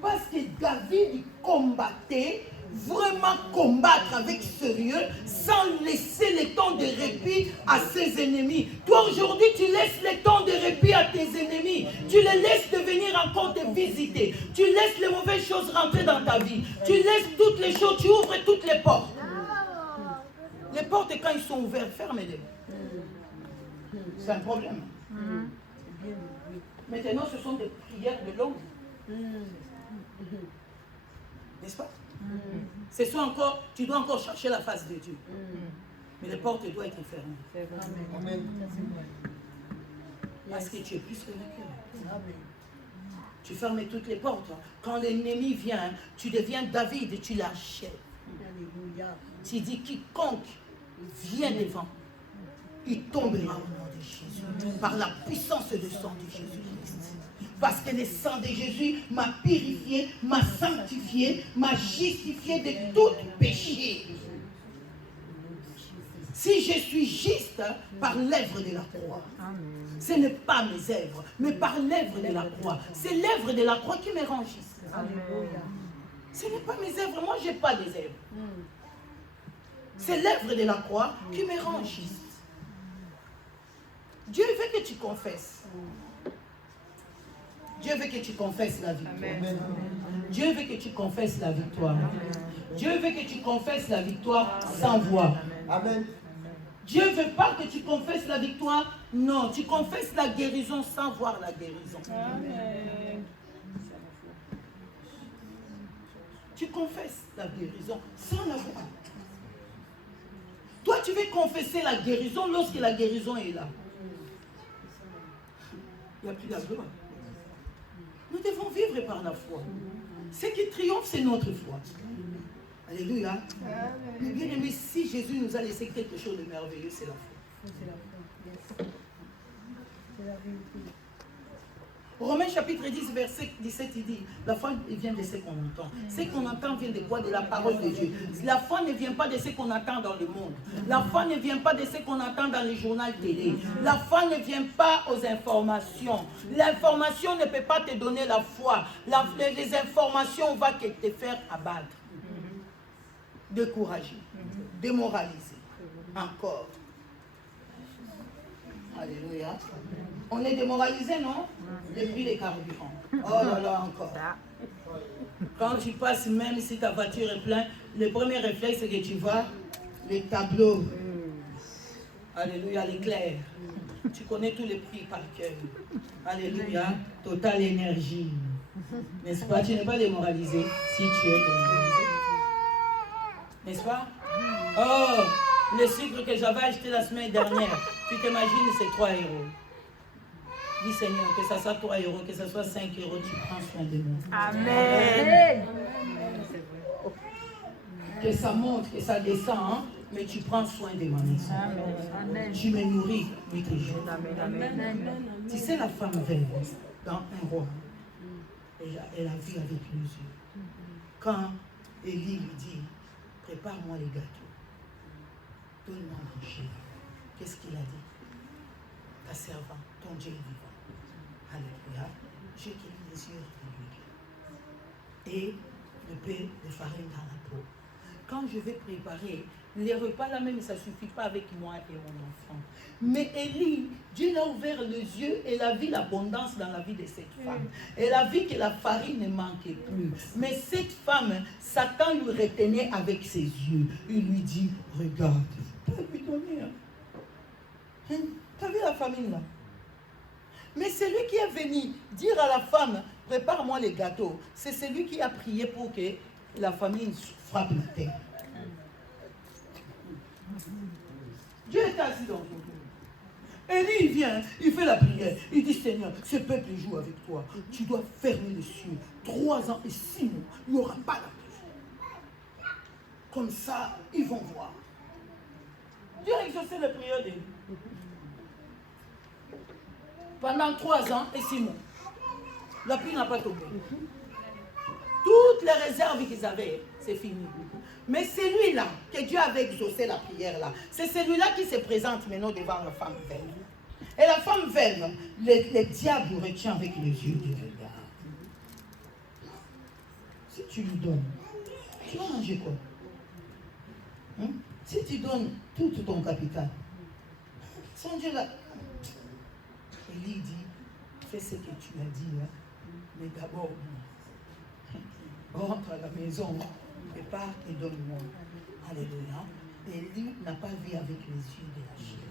Parce que David combattait, vraiment combattre avec sérieux, sans laisser le temps de répit à ses ennemis. Toi aujourd'hui, tu laisses le temps de répit à tes ennemis. Tu les laisses de venir encore te visiter. Tu laisses les mauvaises choses rentrer dans ta vie. Tu laisses toutes les choses, tu ouvres toutes les portes. Les portes, quand ils sont ouvertes, fermez-les. C'est un problème. Maintenant, ce sont des prières de l'homme. N'est-ce pas? Ce sont encore, tu dois encore chercher la face de Dieu. Mais les portes doivent être fermées. Amen. Parce que tu es plus que vainqueur. Tu fermes toutes les portes. Quand l'ennemi vient, tu deviens David et tu l'achèves. Tu dis quiconque vient devant, il tombera au nom de Jésus. Par la puissance du sang de Jésus-Christ. Parce que le sang de Jésus m'a purifié, m'a sanctifié, m'a justifié de tout péché. Si je suis juste par l'œuvre de la croix, ce n'est pas mes œuvres, mais par l'œuvre de la croix. C'est l'œuvre de la croix qui me rend juste. Ce n'est pas mes œuvres, moi je n'ai pas des œuvres. C'est l'œuvre de la croix qui me rend juste. Dieu veut que tu confesses. Dieu veut que tu confesses la victoire. Amen. Dieu veut que tu confesses la victoire. Amen. Dieu veut que tu confesses la victoire sans voix. Amen. Dieu ne veut pas que tu confesses la victoire. Non, tu confesses la guérison sans voir la guérison. Amen. Tu confesses la guérison sans la voir. Toi, tu veux confesser la guérison lorsque la guérison est là. Il n'y a plus la gloire. Nous devons vivre par la foi. Ce qui triomphe, c'est notre foi. Alléluia. Mais bien aimé, si Jésus nous a laissé quelque chose de merveilleux, c'est la foi. C'est la vérité. Romains chapitre 10, verset 17, il dit, la foi vient de ce qu'on entend. Ce qu'on entend vient de quoi? De la parole de Dieu. La foi ne vient pas de ce qu'on entend dans le monde. La foi ne vient pas de ce qu'on entend dans les journaux télé. La foi ne vient pas aux informations. L'information ne peut pas te donner la foi. Les informations vont te faire abattre, décourager, démoraliser. Encore. Alléluia. On est démoralisé, non? Depuis les carburants. Oh là là, encore. Quand tu passes, même si ta voiture est pleine, le premier réflexe, c'est que tu vois les tableaux. Alléluia, l'éclair. Tu connais tous les prix par cœur. Alléluia, Total Énergie. N'est-ce pas? Tu n'es pas démoralisé si tu es démoralisé. N'est-ce pas? Oh, le sucre que j'avais acheté la semaine dernière, tu t'imagines, c'est 3 euros. Dis Seigneur, que ça soit 3 euros, que ça soit 5 euros, tu prends soin de moi. Amen. Que ça monte, que ça descend, hein, mais tu prends soin de ma maison. Tu me nourris nuit et jour. Tu sais, la femme veuve dans un roi, elle a vu avec les yeux. Quand Élie lui dit, prépare-moi les gâteaux, donne-moi à manger. Qu'est-ce qu'il a dit? Ta servante, ton Dieu est vivant. Alléluia. J'ai cueilli les yeux de l'huile et le pain de farine dans la peau. Quand je vais préparer les repas là même, ça ne suffit pas avec moi et mon enfant. Mais Élie, Dieu l'a ouvert les yeux et a vu l'abondance dans la vie de cette femme. Elle a vu que la farine ne manquait plus. Mais cette femme, Satan lui retenait avec ses yeux. Il lui dit, regarde, tu peux lui donner. Hein? Tu as vu la famine là? Mais celui qui est venu dire à la femme, prépare-moi les gâteaux, c'est celui qui a prié pour que la famine frappe la terre. Dieu est assis dans son trône. Élie, il vient, il fait la prière. Il dit, Seigneur, ce peuple joue avec toi. Tu dois fermer les cieux. 3 ans et 6 mois, il n'y aura pas la pluie. Comme ça, ils vont voir. Dieu a exaucé les prières d'Élie. Pendant 3 ans et 6 mois, la pluie n'a pas tombé. Toutes les réserves qu'ils avaient, c'est fini. Mais celui-là, que Dieu avait exaucé la prière là, c'est celui-là qui se présente maintenant devant la femme veuve. Et la femme veuve, le diable le retient avec les yeux du regard. Si tu lui donnes, tu vas manger quoi? Hein? Si tu donnes tout ton capital, son Dieu là, Élie dit, fais ce que tu as dit, hein? Mais d'abord, rentre à la maison, prépare et donne-moi. Alléluia. Élie n'a pas vu avec les yeux de la chair.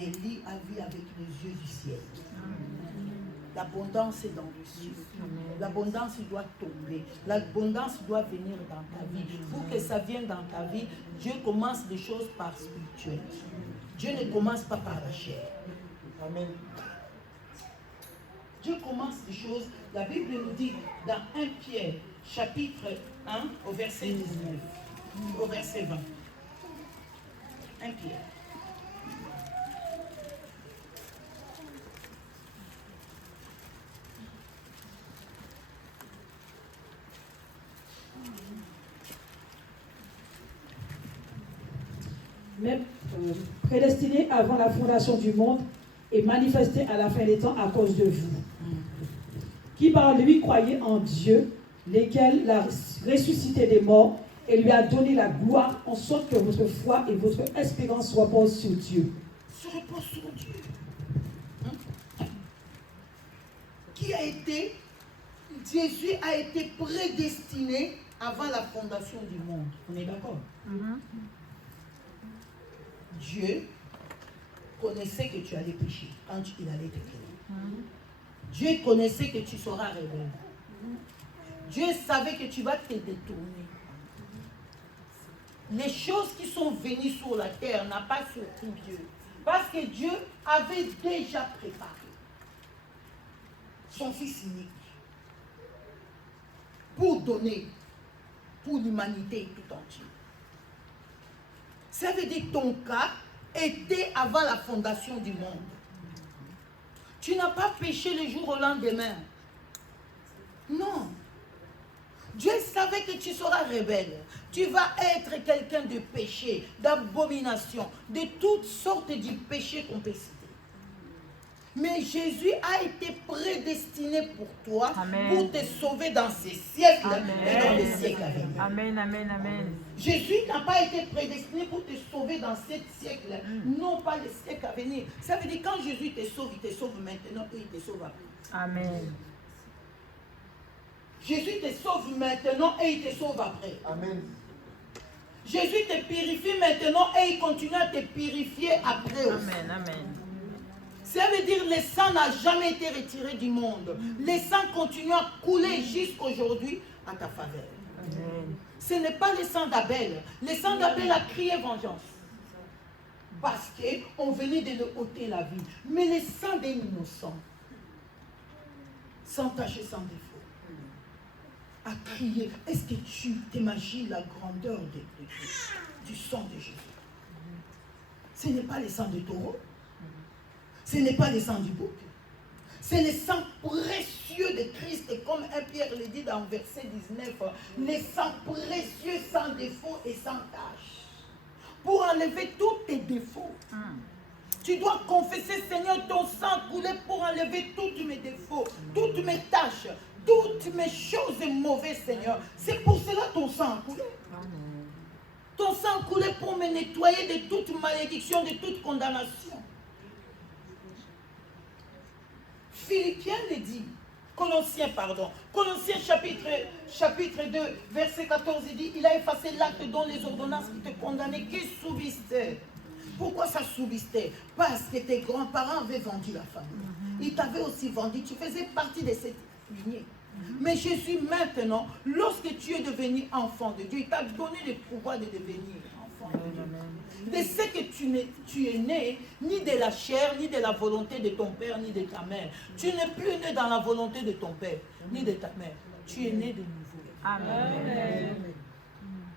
Élie a vu avec les yeux du ciel. L'abondance est dans le ciel. L'abondance doit tomber. L'abondance doit venir dans ta vie. Pour que ça vienne dans ta vie, Dieu commence des choses par spirituel. Dieu ne commence pas par la chair. Amen. Dieu commence des choses. La Bible nous dit dans 1 Pierre, chapitre 1, au verset 19, au verset 20. 1 Pierre. Même prédestiné avant la fondation du monde et manifesté à la fin des temps à cause de vous, qui par lui croyez en Dieu, lesquels l'a ressuscité des morts et lui a donné la gloire, en sorte que votre foi et votre espérance reposent sur Dieu. Se repose sur Dieu. Qui a été, Jésus a été prédestiné avant la fondation du monde. On est d'accord? Dieu connaissait que tu allais pécher quand il allait te créer. Dieu connaissait que tu seras rebelle. Dieu savait que tu vas te détourner. Les choses qui sont venues sur la terre n'ont pas surpris Dieu. Parce que Dieu avait déjà préparé son Fils unique pour donner pour l'humanité tout entière. Ça veut dire que ton cas était avant la fondation du monde. Tu n'as pas péché le jour au lendemain. Non. Dieu savait que tu seras rebelle. Tu vas être quelqu'un de péché, d'abomination, de toutes sortes de péchés qu'on peut citer. Mais Jésus a été prédestiné pour toi, pour te sauver dans ces siècles et dans les siècles à venir. Amen, amen, amen. Jésus n'a pas été prédestiné pour te sauver dans 7 siècles, non pas les siècles à venir. Ça veut dire quand Jésus te sauve, il te sauve maintenant et il te sauve après. Amen. Jésus te sauve maintenant et il te sauve après. Amen. Jésus te purifie maintenant et il continue à te purifier après aussi. Amen. Amen. Ça veut dire que le sang n'a jamais été retiré du monde. Le sang continue à couler jusqu'aujourd'hui à ta faveur. Amen. Ce n'est pas le sang d'Abel. Le sang d'Abel a crié vengeance. Parce qu'on venait de le ôter la vie. Mais le sang d'un innocent, sans tache et sans défaut, a crié. Est-ce que tu t'imagines la grandeur du sang de Jésus? Ce n'est pas le sang de taureau. Ce n'est pas le sang du bouc. C'est le sang précieux de Christ, comme 1 Pierre le dit dans verset 19. Le sang précieux, sans défaut et sans tache. Pour enlever tous tes défauts. Tu dois confesser, Seigneur, ton sang coulé pour enlever tous mes défauts, toutes mes tâches, toutes mes choses mauvaises, Seigneur. C'est pour cela ton sang a coulé. Ton sang a coulé pour me nettoyer de toute malédiction, de toute condamnation. Philippiens le dit, Colossiens chapitre 2, verset 14, il dit, il a effacé l'acte dont les ordonnances qui te condamnaient, qui subsistaient. Pourquoi ça subsistait? Parce que tes grands-parents avaient vendu la famille. Ils t'avaient aussi vendu, tu faisais partie de cette lignée. Mais Jésus, maintenant, lorsque tu es devenu enfant de Dieu, il t'a donné le pouvoir de devenir enfant de Dieu. De ce que tu es né, ni de la chair, ni de la volonté de ton père, ni de ta mère. Tu n'es plus né dans la volonté de ton père, ni de ta mère. Tu es né de nouveau. Amen.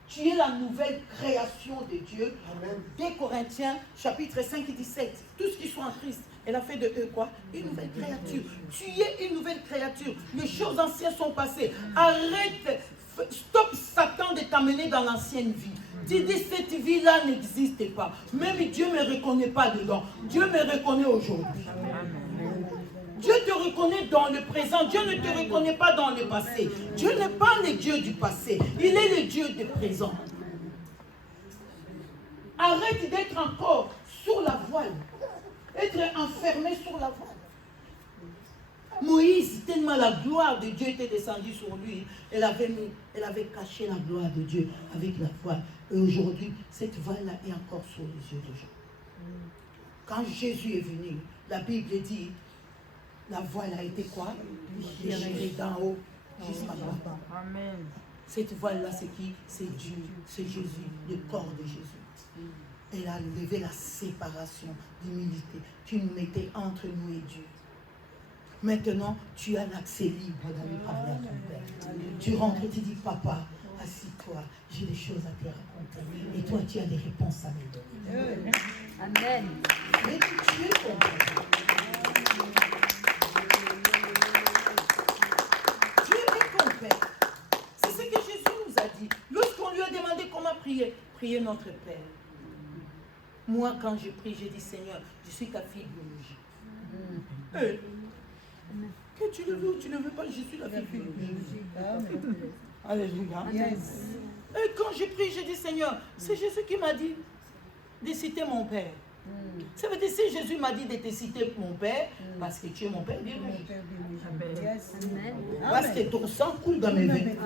Tu es la nouvelle création de Dieu. Amen. 2 Corinthiens, chapitre 5 et 17. Tous qui sont en Christ, elle a fait de eux quoi? Une nouvelle créature. Tu es une nouvelle créature. Les choses anciennes sont passées. Arrête, stop Satan de t'amener dans l'ancienne vie. Tu dis cette vie-là n'existe pas. Même Dieu ne me reconnaît pas dedans. Dieu me reconnaît aujourd'hui. Dieu te reconnaît dans le présent. Dieu ne te reconnaît pas dans le passé. Dieu n'est pas le Dieu du passé. Il est le Dieu du présent. Arrête d'être encore sur la voile. Être enfermé sur la voile. Moïse, tellement la gloire de Dieu était descendue sur lui, elle avait caché la gloire de Dieu avec la voile. Et aujourd'hui, cette voile-là est encore sur les yeux des gens. Quand Jésus est venu, la Bible dit, la voile a été quoi? Déchirée d'en haut jusqu'à bas. Amen. Cette voile-là, c'est qui? C'est Dieu, c'est Jésus, le corps de Jésus. Elle a levé la séparation d'humilité. Tu nous mettais entre nous et Dieu. Maintenant, tu as l'accès libre d'aller parler à ton Père. Tu rentres et tu dis, papa, assis-toi, j'ai des choses à te raconter. Et toi, tu as des réponses à me donner. Amen. Mais tu es ton Père. Dieu est ton Père. C'est ce que Jésus nous a dit. Lorsqu'on lui a demandé comment prier, priez notre Père. Moi, quand je prie, j'ai dit, Seigneur, je suis ta fille biologique. Que tu le veux ou tu ne le veux pas, je suis la fille biologique. Alléluia. Yes. Et quand je prie, je dis, Seigneur, c'est Jésus qui m'a dit de citer mon Père. Ça veut dire, si Jésus m'a dit de te citer mon Père, parce que tu es mon Père biologique. Yes. Parce que ton sang coule dans mes veines.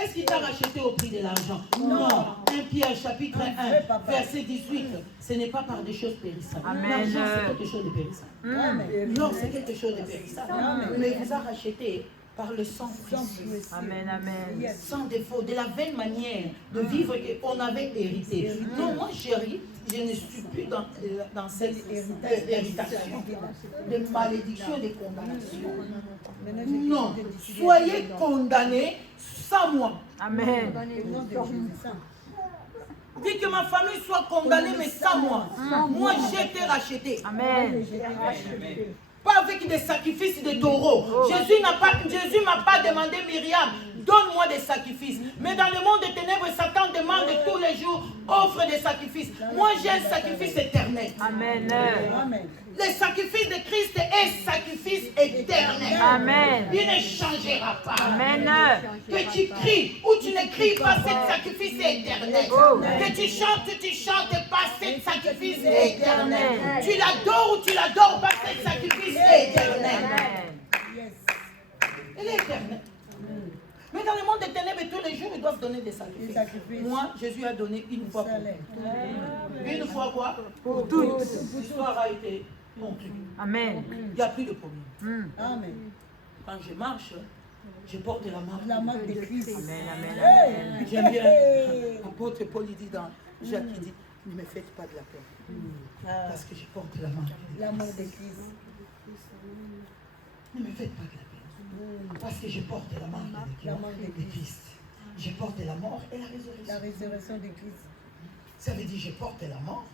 Est-ce qu'il t'a racheté au prix de l'argent? Non. 1 Pierre chapitre 1, verset 18. Ce n'est pas par des choses périssables. L'argent, c'est quelque chose de périssable. L'or, c'est quelque chose de périssable. Mais il vous a racheté par le sang précieux. Amen, amen. Sans défaut, de la même manière de vivre qu'on avait hérité. Non, moi j'hérite, je ne suis plus dans cette héritation de malédiction et de condamnation. Non, soyez condamnés sans moi. Amen. Dis que ma famille soit condamnée, mais sans moi. Moi j'ai été racheté. Amen. Pas avec des sacrifices de taureaux. Jésus ne m'a pas demandé, Myriam, donne-moi des sacrifices. Mais dans le monde des ténèbres, Satan demande tous les jours, offre des sacrifices. Moi, j'ai un sacrifice éternel. Amen. Amen. Le sacrifice de Christ est sacrifice éternel. Amen. Il ne changera pas. Amen. Que tu cries ou tu ne cries pas, ce sacrifice est éternel. Oh. Que tu chantes pas, ce sacrifice est éternel. Tu l'adores ou tu l'adores pas, ce sacrifice est éternel. Yes. Il est éternel. Mais dans le monde des ténèbres, tous les jours, ils doivent donner des sacrifices. Des sacrifices. Moi, Jésus a donné une fois pour Salaire. toutes. Une fois quoi? Pour toutes. L'histoire a été conclue. Amen. Il n'y a plus de problème. Amen. Quand je marche, je porte la marque. La marque de Christ. Amen. Amen. Hey. Amen. J'aime bien. Hey. L'apôtre Paul il dit dans Jacques, il dit, ne me faites pas de la peine. Parce que je porte la marque. La marque de Christ. Ne me faites pas de la peine. Parce que je porte la marque La marque de Christ. Je porte la mort et la résurrection. La résurrection de Christ. Ça veut dire je porte la mort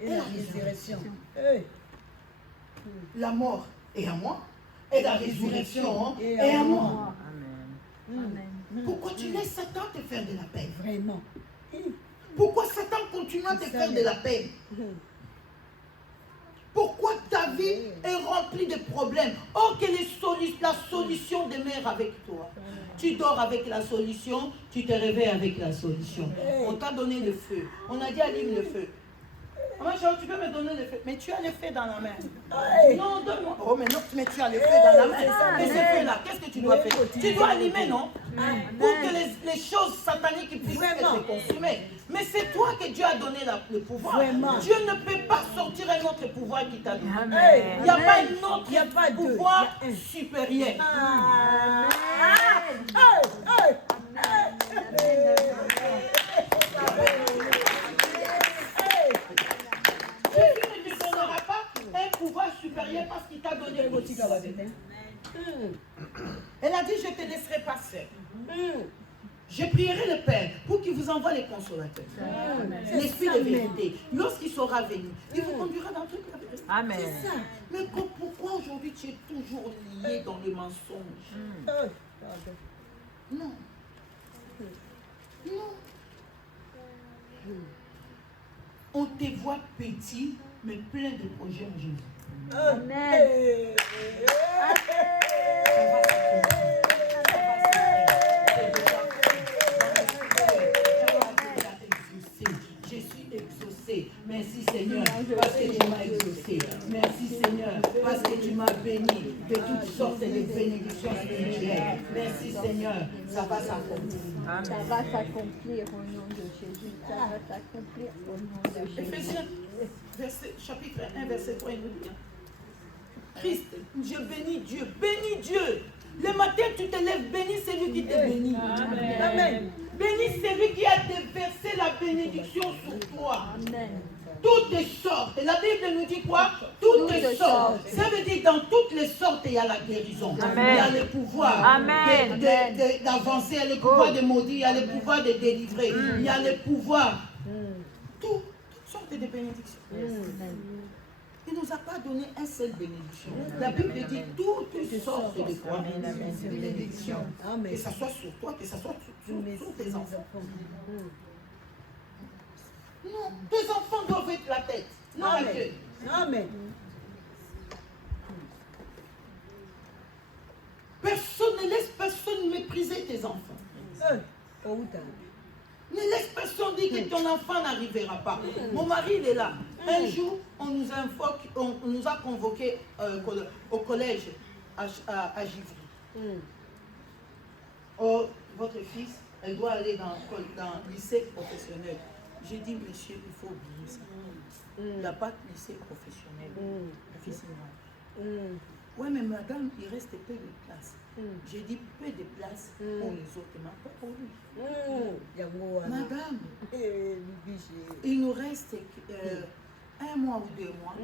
Et la résurrection. Hey. La mort est à moi et la résurrection est à moi. Amen. Pourquoi tu laisses Satan te faire de la peine? Vraiment. Pourquoi Satan continue à te faire de la peine? Pourquoi ta vie est remplie de problèmes? Oh, que la solution demeure avec toi. Tu dors avec la solution, tu te réveilles avec la solution. On t'a donné le feu. On a dit allume le feu. Maman, tu peux me donner le feu? Mais tu as le feu dans la main. Non, donne-moi. Oh, mais non, mais tu as le feu dans la main. Mais ce feu-là, qu'est-ce que tu dois faire? Tu dois allumer, non? Pour que les choses sataniques puissent être consumées. Mais c'est toi que Dieu a donné le pouvoir. Vraiment. Dieu ne peut pas sortir un autre pouvoir qui t'a donné. Amen. Il n'y a pas un autre Il y a pas deux. pouvoir Il y a un. supérieur. Jésus ne te donnera pas un pouvoir supérieur parce qu'il t'a donné le pouvoir. Elle a dit, je ne te laisserai pas seul. Je prierai le Père pour qu'il vous envoie les consolateurs. L'esprit de vérité. Lorsqu'il sera venu, il vous conduira dans toute la vérité. Amen. C'est ça. Mais pourquoi aujourd'hui tu es toujours lié dans le mensonge? Non. Non. On te voit petit, mais plein de projets en Jésus. Amen. Je suis exaucé. Merci Seigneur parce que tu m'as exaucé. Merci Seigneur parce que tu m'as béni de toutes sortes de bénédictions spirituelles. Merci Seigneur, ça va s'accomplir. Ça va s'accomplir au nom de Jésus. Ça va s'accomplir au nom de Jésus. Éphésiens chapitre 1, verset 3, il nous dit, Christ, je bénis Dieu, bénis Dieu. Le matin, tu te lèves, bénis celui qui te bénit. Amen. Bénis celui qui a déversé la bénédiction sur toi. Amen. Toutes les sortes. La Bible nous dit quoi? Toutes les sortes. Ça veut dire dans toutes les sortes, il y a la guérison. Amen. Il y a le pouvoir Amen. d'avancer, il y a le pouvoir de maudire, il y a le pouvoir de délivrer, il y a le pouvoir. Toutes sortes de bénédictions. Il ne nous a pas donné un seul bénédiction. La Bible dit toutes sortes de quoi? Bénédictions. Que ce soit sur toi, que ce soit sur tes enfants. Non, tes enfants doivent être la tête, non la queue. Amen. Personne ne laisse personne mépriser tes enfants. Ne laisse personne dire que ton enfant n'arrivera pas. Mon mari, il est là. Un jour, on nous a convoqués au collège à Givry. Oh, votre fils, elle doit aller dans le lycée professionnel. J'ai dit, monsieur, il faut oublier ça. Il n'y a pas de lycée professionnel. Le fils est mort. Oui, mais madame, il reste peu de place. J'ai dit peu de place pour les autres, mais pas pour lui. Madame, il nous reste 1 mois ou 2 mois.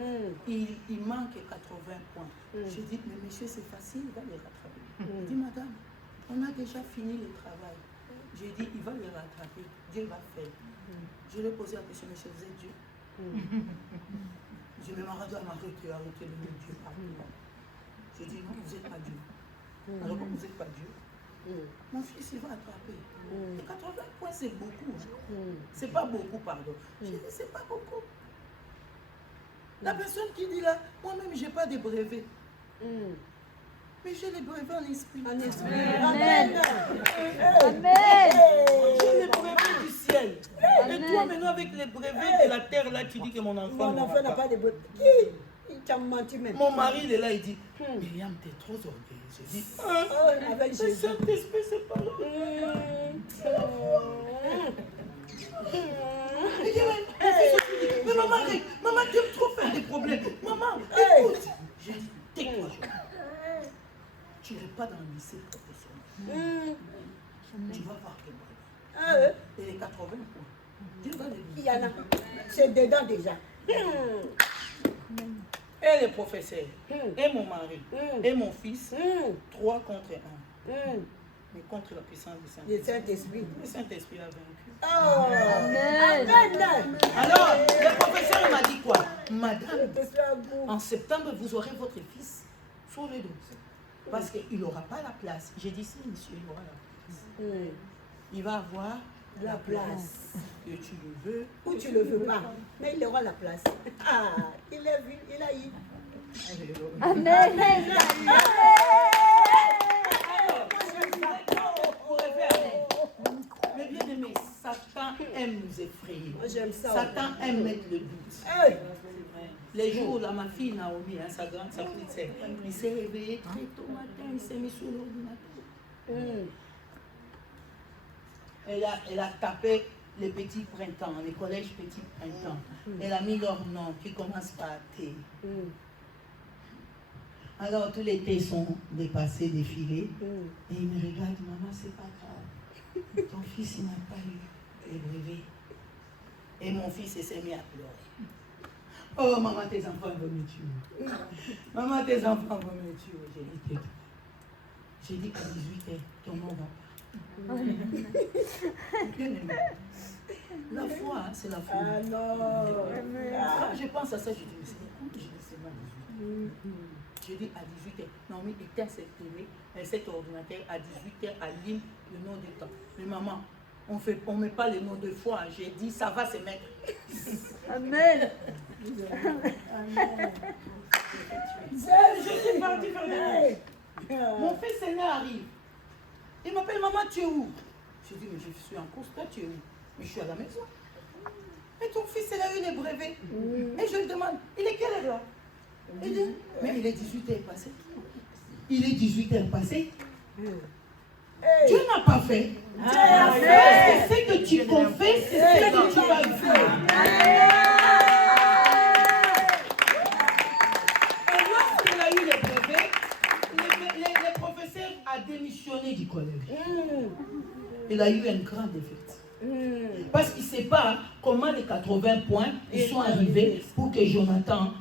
Il manque 80 points. J'ai dit, mais monsieur, c'est facile, il va les rattraper. Il dit, madame, on a déjà fini le travail. J'ai dit, il va les rattraper. Dieu va faire. Je lui ai posé la question, monsieur, vous êtes Dieu? Je me suis à arrêter de me Dieu partout. J'ai dit, non, vous n'êtes pas Dieu. Alors, comme vous n'êtes pas Dieu, Mon fils, il va attraper. Et 80 points, c'est beaucoup. C'est pas beaucoup, pardon. J'ai dit, c'est pas beaucoup. La personne qui dit là, moi-même, je n'ai pas de brevet. Mais j'ai les brevets en esprit. En esprit. Amen. Amen. J'ai les brevets du ciel. Et toi, maintenant, avec les brevets de la terre, là, tu dis que mon enfant N'a pas de brevet. Qui? Il t'a menti même. Mon mari, il est là, il dit, Myriam, t'es trop orgueilleuse. J'ai dit, Avec le Jésus. Saint-Esprit, c'est pas là. Mais maman, tu aimes trop faire des problèmes. Maman, écoute. J'ai dit, tais-toi, tu n'irais pas dans le lycée professionnel. Tu vas voir quel brevet. Et les 80 points. Tu vas les Il y en a. C'est dedans déjà. Et les professeurs, et mon mari, et mon fils, 3 contre 1. Mais contre la puissance du Saint-Esprit. Le Saint-Esprit. Le Saint-Esprit a vaincu. Amen. Alors, le professeur m'a dit quoi? Madame, en septembre, vous aurez votre fils sur le dos. Parce qu'il n'aura pas la place. J'ai dit, si, monsieur, il aura la place. Il va avoir La place. que tu le veux. Ou tu le veux pas. Mais il aura la place. Ah, il a vu, il a eu. Amen. Mais bien aimé, Satan aime nous effrayer. Moi, j'aime ça. Satan aime mettre le doute. Les jours là, ma fille Naomi, sa grande, sa petite sœur, il s'est réveillé très tôt le matin, il s'est mis sur l'ordinateur. Elle a tapé les petits printemps, les collèges petits printemps. Elle a mis leur nom qui commence par T. Alors tous les T sont dépassés, défilés. Et il me regarde, maman, c'est pas grave. Ton fils, il n'a pas eu les brevets. Et mon fils il s'est mis à pleurer. Oh, maman, tes enfants vont me tuer. Maman, tes enfants vont me tuer. J'ai dit, tais-toi. J'ai dit qu'à 18h, ton nom va pas. Bien aimé. La foi, hein, c'est la foi. Ah non. Quand je pense à ça, je dis, mais c'est quand je dis seulement 18h. Je dis à 18h. Non, mais éteins cette télé, cet ordinateur, à 18h, allume le nom de temps. Mais maman, on ne met pas le nom de foi. J'ai dit, ça va se mettre. Amen. Je suis partie faire des courses. Mon fils aîné arrive. Il m'appelle, maman, tu es où? Je dis, mais je suis en course, toi tu es où? Mais je suis à la maison. Mais ton fils, il a eu les brevets. Et je lui demande, il est quelle heure là? Il dit, mais il est 18h passé. Il est 18h passé. Dieu n'a pas fait. Parce que ce que tu confesses, c'est ce que tu vas faire. Et lorsqu'il a eu les brevets, le professeur a démissionné du collège. Il a eu une grande défaite. Parce qu'il ne sait pas comment les 80 points ils sont arrivés pour que Jonathan